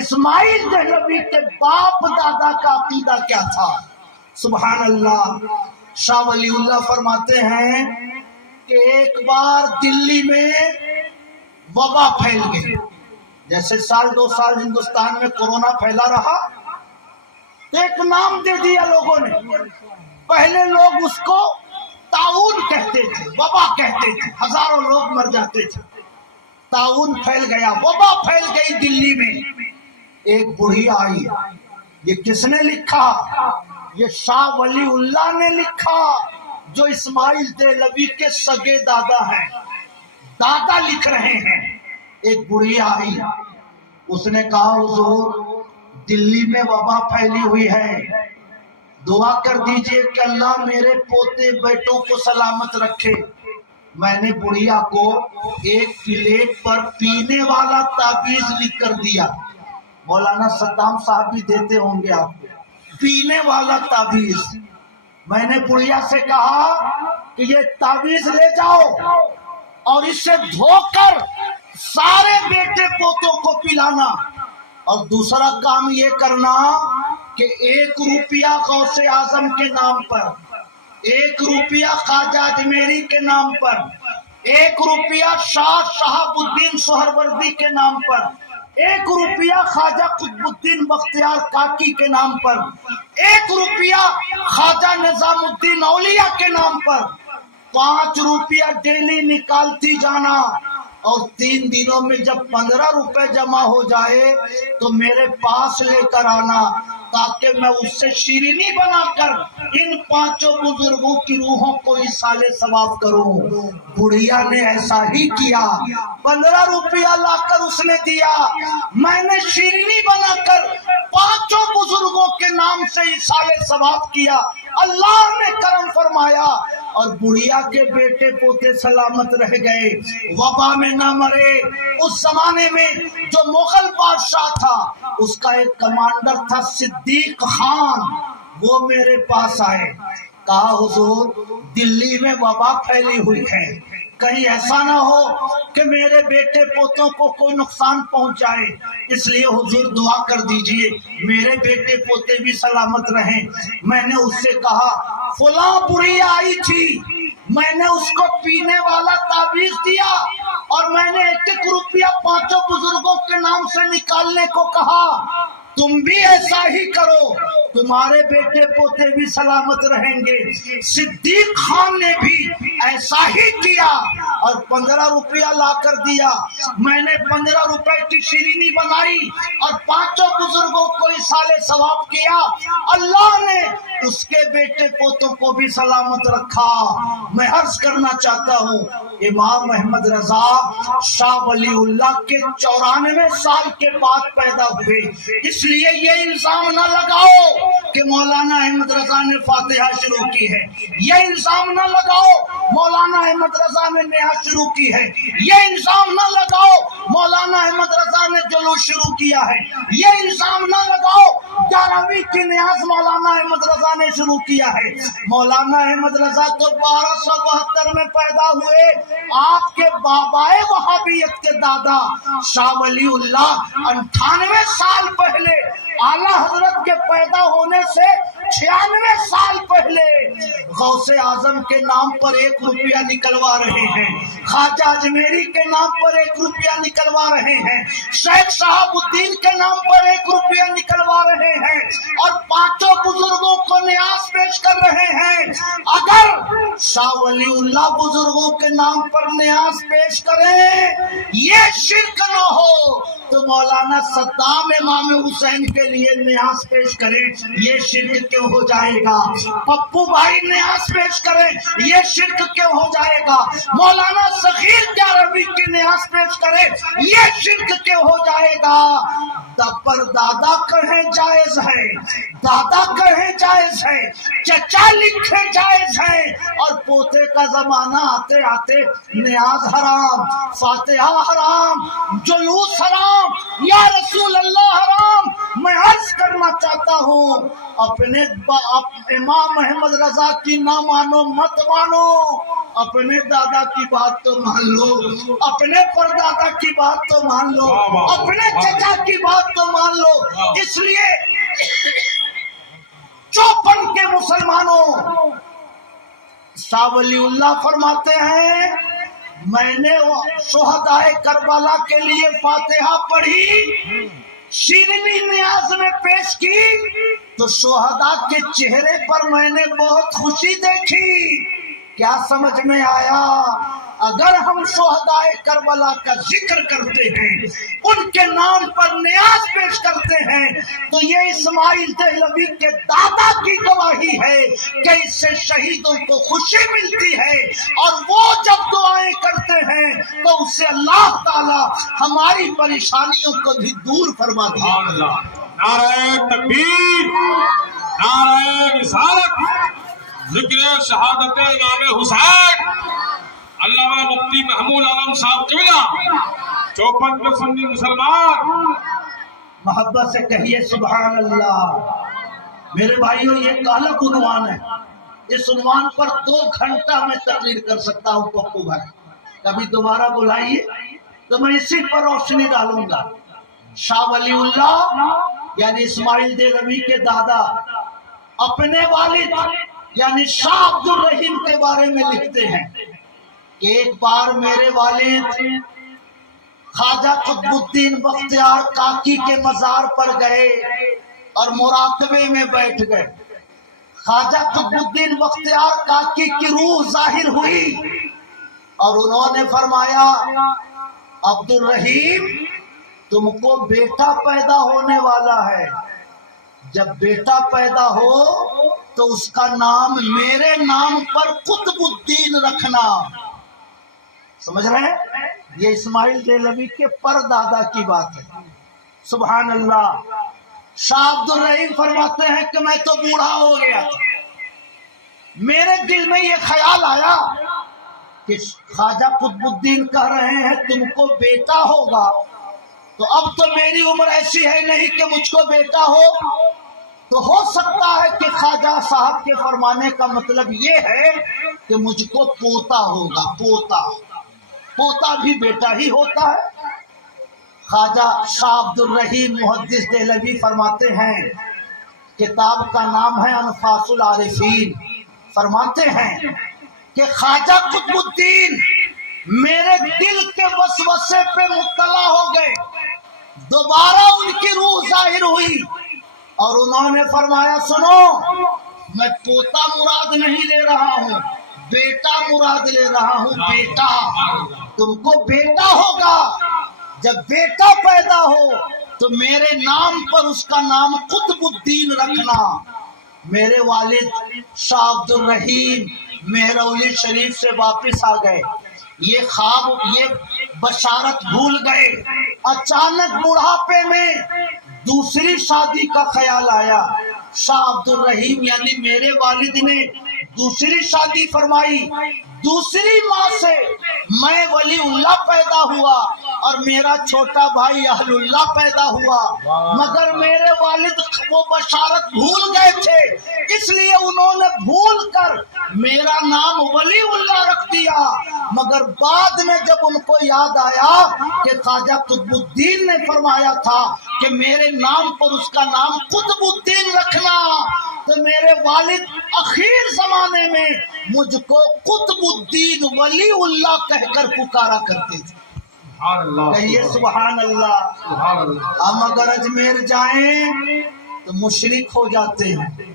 اسماعیل دہلوی کے باپ دادا کا عقیدہ کیا تھا۔ سبحان اللہ۔ شاہ ولی اللہ فرماتے ہیں کہ ایک بار دلی میں وبا پھیل گئی، جیسے سال دو سال ہندوستان میں کورونا پھیلا رہا، تو ایک نام دے دیا لوگوں نے۔ پہلے لوگ اس کو طاعون کہتے تھے، وبا کہتے تھے، ہزاروں لوگ مر جاتے تھے۔ طاعون پھیل گیا، وبا پھیل گئی دلی میں۔ ایک بڑھی آئی، یہ کس نے لکھا؟ یہ شاہ ولی اللہ نے لکھا، جو اسماعیل دہلوی کے سگے دادا ہیں، دادا لکھ رہے ہیں۔ ایک بڑھی آئی، اس نے کہا حضور دلی میں وبا پھیلی ہوئی ہے، دعا کر دیجئے کہ اللہ میرے پوتے بیٹوں کو سلامت رکھے۔ میں نے بڑھیا کو ایک پلیٹ پر پینے والا تعویذ لکھ کر دیا، مولانا صدام صاحب بھی دیتے ہوں گے آپ کو، پینے والا تعویذ۔ میں نے بڑھیا سے کہا کہ یہ تعویذ لے جاؤ اور اسے دھو کر سارے بیٹے پوتوں کو پلانا، اور دوسرا کام یہ کرنا کہ 1 روپیہ غوث اعظم کے نام پر، 1 روپیہ خواجہ اجمیری کے نام پر، 1 روپیہ شاہ شہاب الدین سہروردی کے نام پر، 1 روپیہ خواجہ قطب الدین بختیار کاکی کے نام پر، 1 روپیہ خواجہ نظام الدین اولیاء کے نام پر، 5 روپیہ ڈیلی نکالتی جانا، اور 3 دنوں میں جب 15 روپے جمع ہو جائے تو میرے پاس لے کر آنا، تاکہ میں اس سے شیرینی بنا کر ان 5 بزرگوں کی روحوں کو ایصال ثواب کروں۔ بڑھیا نے ایسا ہی کیا، 15 روپیہ لا کر اس نے دیا، میں نے شیرینی بنا کر 5 بزرگوں کے نام سے ایصال ثواب کیا، اللہ نے کرم فرمایا اور بڑھیا کے بیٹے پوتے سلامت رہ گئے، وبا میں نہ مرے۔ اس زمانے میں جو مغل بادشاہ تھا اس کا ایک کمانڈر تھا صدیق خان، وہ میرے پاس آئے، کہا حضور دلی میں وبا پھیلی ہوئی ہے، کہیں ایسا نہ ہو کہ میرے بیٹے پوتوں کو کوئی نقصان پہنچ جائے، اس لیے حضور دعا کر دیجئے میرے بیٹے پوتے بھی سلامت رہیں۔ میں نے اس سے کہا فلاں بڑھی آئی تھی، میں نے اس کو پینے والا تعویذ دیا اور میں نے 1 روپیہ 5 بزرگوں کے نام سے نکالنے کو کہا، تم بھی ایسا ہی کرو، تمہارے بیٹے پوتے بھی سلامت رہیں گے۔ صدیق خان نے بھی ایسا ہی کیا اور 15 روپیہ لا کر دیا۔ میں نے 15 روپے کی شیرینی بنائی اور 5 بزرگوں کو ایصال ثواب کیا، اللہ نے اس کے بیٹے پوتوں کو بھی سلامت رکھا۔ میں عرض کرنا چاہتا ہوں امام احمد رضا شاہ ولی اللہ کے 94 سال کے بعد پیدا ہوئے، اس لیے یہ الزام نہ لگاؤ کہ مولانا احمد رضا نے فاتحہ شروع کی ہے، یہ الزام نہ لگاؤ مولانا احمد رضا نے نعت شروع کی ہے، یہ الزام نہ لگاؤ مولانا احمد رضا نے جلوس شروع کیا ہے، یہ الزام نہ لگاؤ 11ویں کی نیاز مولانا احمد رضا فرمانے شروع کیا ہے۔ مولانا احمد رضا تو 1272 میں پیدا ہوئے، آپ کے بابائے وہابیت کے دادا شاہ ولی اللہ 98 سال پہلے، اعلیٰ حضرت کے پیدا ہونے سے 96 سال پہلے غوث اعظم کے نام پر 1 روپیہ نکلوا رہے ہیں، خواجہ اجمیری کے نام پر 1 روپیہ نکلوا رہے ہیں، شیخ شہاب الدین کے نام پر 1 روپیہ نکلوا رہے ہیں، اور 5 بزرگوں کو نیاز پیش کر رہے ہیں۔ اگر شاہ ولی اللہ بزرگوں کے نام پر نیاز پیش کریں، یہ شرک نہ ہو تو مولانا صدام امام حسین کے لیے نیاز پیش کریں، یہ شرک کیوں ہو جائے گا؟ پپو بھائی نیاز پیش کریں، یہ شرک کیوں ہو جائے گا؟ مولانا صغیر عربی کی نیاز پیش کریں، یہ شرک کیوں ہو جائے گا؟ پر دادا کہیں جائز ہے، دادا کہیں جائز ہے، چچا لکھے جائز ہے، اور پوتے کا زمانہ آتے آتے نیاز حرام، فاتحہ حرام، جلوس حرام، یا رسول اللہ حرام۔ میں عرض کرنا چاہتا ہوں، اپنے امام احمد رضا کی نہ مانو، مت مانو، اپنے دادا کی بات تو مان لو، اپنے پردادا کی بات تو مان لو، اپنے چچا کی بات تو مان لو۔ اس لیے 54 کے مسلمانوں، شاہ ولی اللہ فرماتے ہیں میں نے شہدائے کربلا کے لیے فاتحہ پڑھی، شیرینی نیاز میں پیش کی تو شہداء کے چہرے پر میں نے بہت خوشی دیکھی۔ کیا سمجھ میں آیا؟ اگر ہم شہدائے کربلا کا ذکر کرتے ہیں، ان کے نام پر نیاز پیش کرتے ہیں، تو یہ اسماعیل دہلوی کے دادا کی گواہی ہے کہ اس سے شہیدوں کو خوشی ملتی ہے، اور وہ جب دعائیں کرتے ہیں تو اس سے اللہ تعالی ہماری پریشانیوں کو بھی دور فرما دیتا ہے۔ نعرہ تکبیر، نعرہ رسالت، ذکر شہادت امام حسین، علامہ مفتی محمود عالم صاحب قبلہ 54 کے سنی مسلمان، محبت سے کہیے سبحان اللہ۔ میرے بھائیوں، یہ ایک الگ عنوان ہے، اس عنوان پر 2 گھنٹہ میں تقریر کر سکتا ہوں۔ پپو بھائی کبھی دوبارہ بلائیے تو میں اسی پر روشنی ڈالوں گا۔ شاہ ولی اللہ یعنی اسماعیل دہلوی کے دادا اپنے والد یعنی شاہ عبد الرحیم کے بارے میں لکھتے ہیں کہ ایک بار میرے والد خواجہ قطب الدین بختیار کاکی کے مزار پر گئے اور مراقبے میں بیٹھ گئے۔ خواجہ قطب الدین بختیار کاکی کی روح ظاہر ہوئی اور انہوں نے فرمایا، عبد الرحیم تم کو بیٹا پیدا ہونے والا ہے، جب بیٹا پیدا ہو تو اس کا نام میرے نام پر قطب الدین رکھنا۔ سمجھ رہے ہیں؟ یہ اسماعیل دہلوی کے پردادا کی بات ہے۔ سبحان اللہ۔ شاہ عبد الرحیم فرماتے ہیں کہ میں تو بوڑھا ہو گیا تھا، میرے دل میں یہ خیال آیا کہ خواجہ قطب الدین کہہ رہے ہیں تم کو بیٹا ہوگا، تو اب تو میری عمر ایسی ہے نہیں کہ مجھ کو بیٹا ہو، تو ہو سکتا ہے کہ خواجہ صاحب کے فرمانے کا مطلب یہ ہے کہ مجھ کو پوتا ہوگا۔ پوتا بھی بیٹا ہی ہوتا ہے۔ خواجہ شاہ عبد الرحیم محدث دہلوی فرماتے ہیں، کتاب کا نام ہے انفاس العارفین، فرماتے ہیں کہ خواجہ قطب الدین میرے دل کے وسوسے پہ مطلع ہو گئے، دوبارہ ان کی روح ظاہر ہوئی اور انہوں نے فرمایا سنو، میں پوتا مراد نہیں لے رہا ہوں، بیٹا مراد لے رہا ہوں۔ بیٹا، تم کو بیٹا ہوگا، جب بیٹا پیدا ہو تو میرے نام پر اس کا نام قطب الدین رکھنا۔ میرے والد شاہ عبد الرحیم مہرولی شریف سے واپس آ گئے، یہ خواب، یہ بشارت بھول گئے۔ اچانک بڑھاپے میں دوسری شادی کا خیال آیا۔ شاہ عبد الرحیم یعنی میرے والد نے دوسری شادی فرمائی، دوسری ماں سے میں ولی اللہ پیدا ہوا، اور میرا چھوٹا بھائی اہل اللہ پیدا ہوا، مگر میرے والد وہ بشارت بھول گئے تھے، اس لیے انہوں نے بھول کر میرا نام ولی اللہ رکھ دیا۔ مگر بعد میں جب ان کو یاد آیا کہ خواجہ قطب الدین نے فرمایا تھا کہ میرے نام پر اس کا نام قطب الدین رکھنا، تو میرے والد اخیر زمانے میں مجھ کو قطب الدین ولی اللہ کہہ کر پکارا کرتے تھے۔ کہیے سبحان اللہ۔ ہم اگر اجمیر جائیں تو مشرک ہو جاتے ہیں،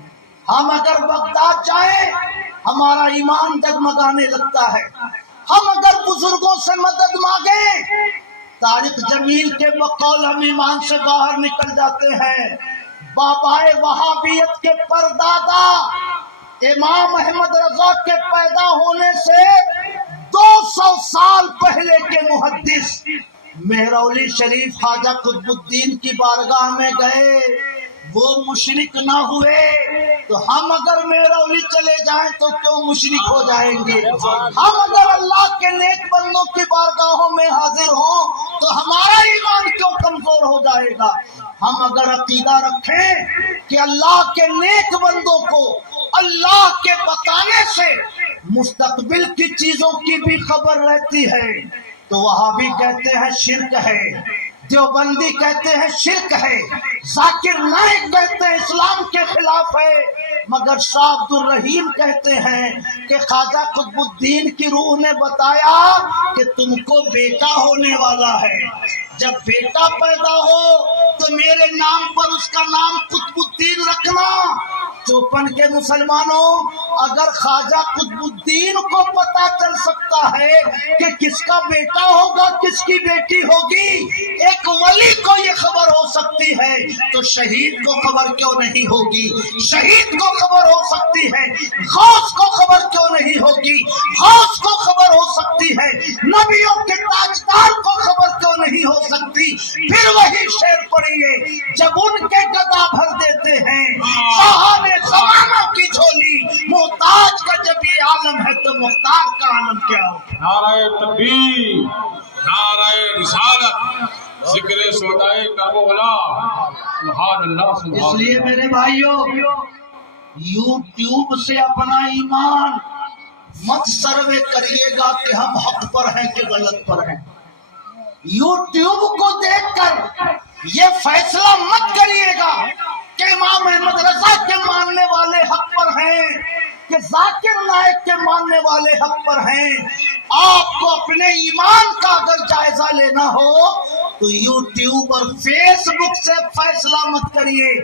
ہم اگر بغداد جائیں ہمارا ایمان ڈگمگانے لگتا ہے، ہم اگر بزرگوں سے مدد مانگیں طارق جمیل کے بقول ہم ایمان سے باہر نکل جاتے ہیں۔ بابائے وہابیت کے پردادا امام احمد رضا کے پیدا ہونے سے 200 سال پہلے کے محدث مہرولی شریف خواجہ قطب الدین کی بارگاہ میں گئے، وہ مشرک نہ ہوئے، تو ہم اگر مہرولی چلے جائیں تو کیوں مشرک ہو جائیں گے؟ ہم اگر اللہ کے نیک بندوں کی بارگاہوں میں حاضر ہوں تو ہمارا ایمان کیوں کمزور ہو جائے گا؟ ہم اگر عقیدہ رکھیں کہ اللہ کے نیک بندوں کو اللہ کے بتانے سے مستقبل کی چیزوں کی بھی خبر رہتی ہے، تو وہابی کہتے ہیں شرک ہے، دیوبندی کہتے ہیں شرک ہے، ذاکر نائک کہتے ہیں اسلام کے خلاف ہے، مگر شاہ عبد الرحیم کہتے ہیں کہ خواجہ قطب الدین کی روح نے بتایا کہ تم کو بیٹا ہونے والا ہے، جب بیٹا پیدا ہو تو میرے نام پر اس کا نام قطب الدین رکھنا۔ چوپن کے مسلمانوں، اگر خواجہ قطب الدین کو پتا چل سکتا ہے کہ کس کا بیٹا ہوگا کس کی بیٹی ہوگی، ایک ولی کو یہ خبر ہو سکتی ہے تو شہید کو خبر کیوں نہیں ہوگی؟ شہید کو خبر ہو سکتی ہے، غوث کو خبر کیوں نہیں ہوگی؟ غوث کو خبر ہو سکتی ہے، نبیوں کے تاجدار کو خبر کیوں نہیں ہو سکتی؟ پھر وہی شعر پڑھیے، جب ان کے گدا بھر دیتے ہیں صاحب زمانہ کی جھولی، محتاج کا جب یہ عالم ہے تو مختار کا عالم کیا ہو؟ نعرہ تکبیر، نعرہ رسالت، ذکر سودائے کربلا، سبحان اللہ اس سبحان لیے میرے بھائیوں، یوٹیوب سے اپنا ایمان مت سروے کریے گا کہ ہم حق پر ہیں کہ غلط پر ہیں۔ یوٹیوب کو دیکھ کر یہ فیصلہ مت کریے گا کہ امام احمد رضا کے ماننے والے حق پر ہیں کہ ذاکر نائک کے ماننے والے حق پر ہیں۔ آپ کو اپنے ایمان کا اگر جائزہ لینا ہو تو یوٹیوب اور فیس بک سے فیصلہ مت کریے۔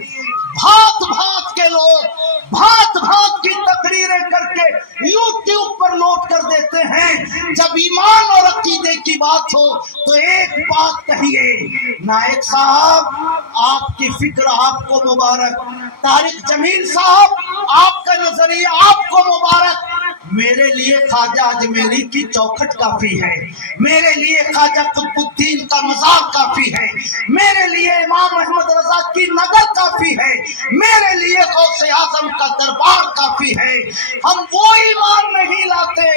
بھات بھات کے لوگ بھات بھات کی تقریریں کر کے یوٹیوب پر لوٹ کر دیتے ہیں، جب ایمان اور عقیدے کی بات ہو تو ایک بات کہیے، نائک صاحب آپ کی فکر آپ کو مبارک، طارق جمیل صاحب آپ کا نظریہ آپ کو مبارک، میرے لیے خواجہ اجمیری کی چوکھٹ کافی ہے، میرے لیے خواجہ قطب الدین کا مزار کافی ہے، میرے لیے امام احمد رضا کی نگر کافی ہے، میرے لیے غوث اعظم کا دربار کافی ہے۔ ہم وہ ایمان نہیں لاتے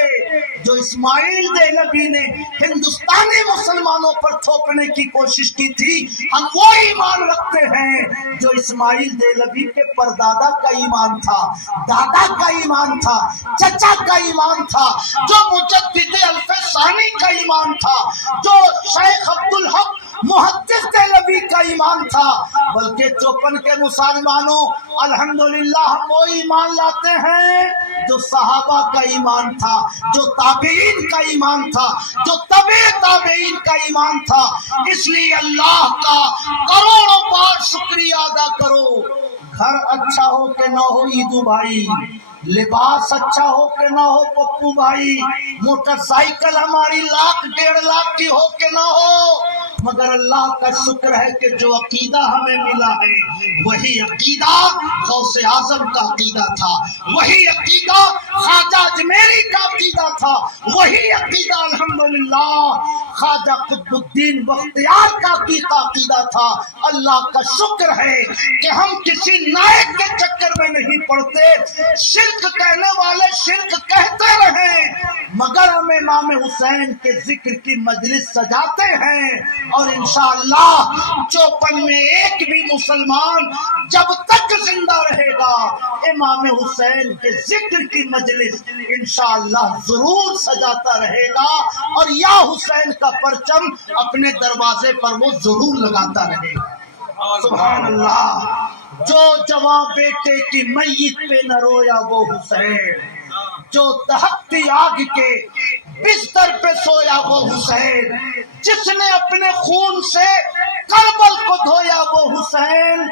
جو اسماعیل دہلوی نے ہندوستانی مسلمانوں پر تھوپنے کی کوشش کی تھی، ہم وہ ایمان رکھتے ہیں جو اسماعیل دہلوی کے پردادا کا ایمان تھا، دادا کا ایمان تھا، چچا کا ایمان تھا، جو مجدد الف ثانی کا ایمان تھا، جو شیخ عبدالحق محدث دہلوی کا ایمان تھا۔ بلکہ چوپن کے مسلمانوں الحمدللہ ہم وہ ایمان لاتے ہیں جو صحابہ کا ایمان تھا، جو تابعین کا ایمان تھا، جو تبع تابعین کا ایمان تھا۔ اس لیے اللہ کا کروڑوں بار شکریہ ادا کرو، گھر اچھا ہو کہ نہ ہو عیدو بھائی، لباس اچھا ہو کہ نہ ہو پپو بھائی، موٹر سائیکل ہماری 1,00,000 1,50,000 کی ہو کہ نہ ہو، مگر اللہ کا شکر ہے کہ جو عقیدہ ہمیں ملا ہے وہی عقیدہ غوث اعظم کا عقیدہ تھا، وہی عقیدہ خواجہ اجمیری کا عقیدہ تھا، وہی عقیدہ الحمدللہ خواجہ قطب الدین بختیار کا عقیدہ تھا۔ اللہ کا شکر ہے کہ ہم کسی نائب کے چکر میں نہیں پڑتے، شرک کہنے والے شرک کہتے رہیں مگر ہم امام حسین کے ذکر کی مجلس سجاتے ہیں، اور انشاءاللہ 54 میں ایک بھی مسلمان جب تک زندہ رہے گا امام حسین کے ذکر کی مجلس انشاءاللہ ضرور سجاتا رہے گا، اور یا حسین کا پرچم اپنے دروازے پر وہ ضرور لگاتا رہے گا۔ سبحان اللہ۔ جو جواں بیٹے کی میت پہ نہ رویا وہ حسین، جو دہکتی آگ کے بستر پہ سویا وہ حسین، جس نے اپنے خون سے کربل کو دھویا وہ حسین،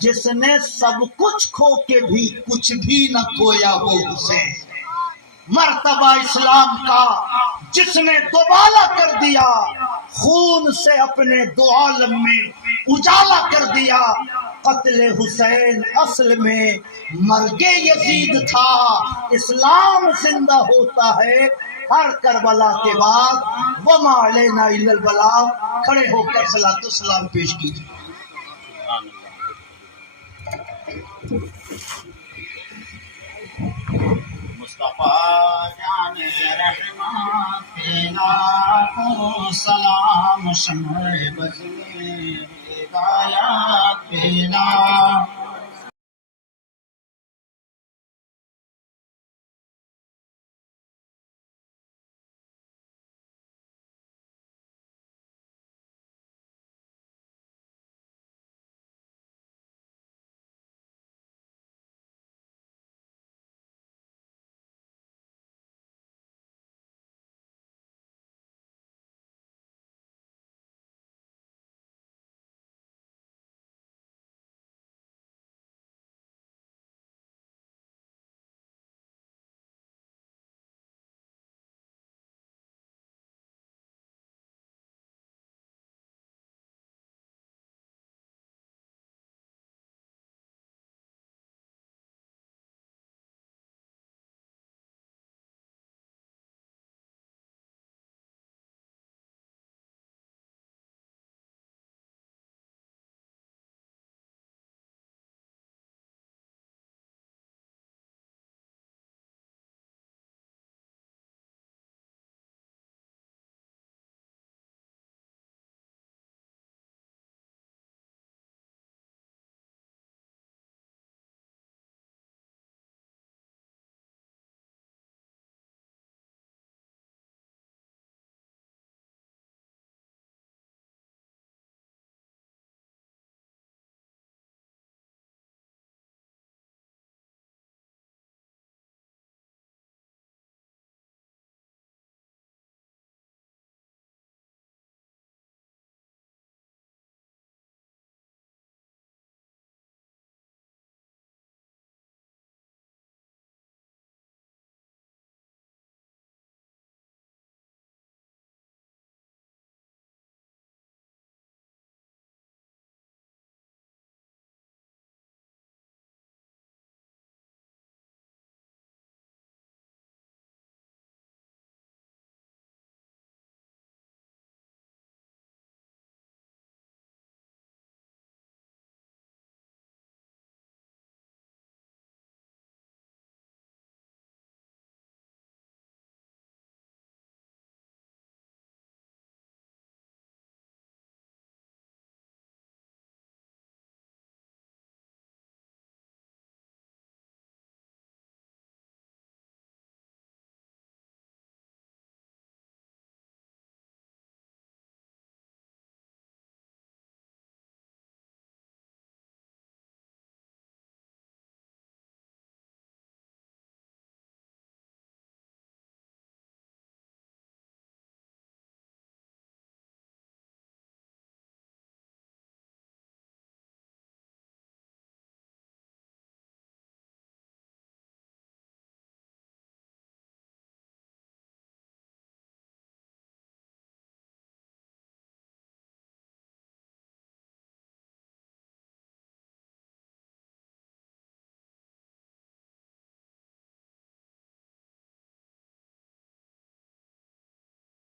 جس نے سب کچھ کھو کے بھی کچھ بھی نہ کھویا وہ حسین، مرتبہ اسلام کا جس نے دوبالا کر دیا، خون سے اپنے دو عالم میں اجالا کر دیا۔ قتل حسین اصل میں مرگ یزید تھا، اسلام زندہ ہوتا ہے ہر کربلا کے بعد۔ وما علینا الا البلاغ۔ کھڑے ہو کر صلاۃ السلام پیش کیجیے۔ مصطفیٰ جان رحمت تیرا کو سلام، شمع بز میں ہدایت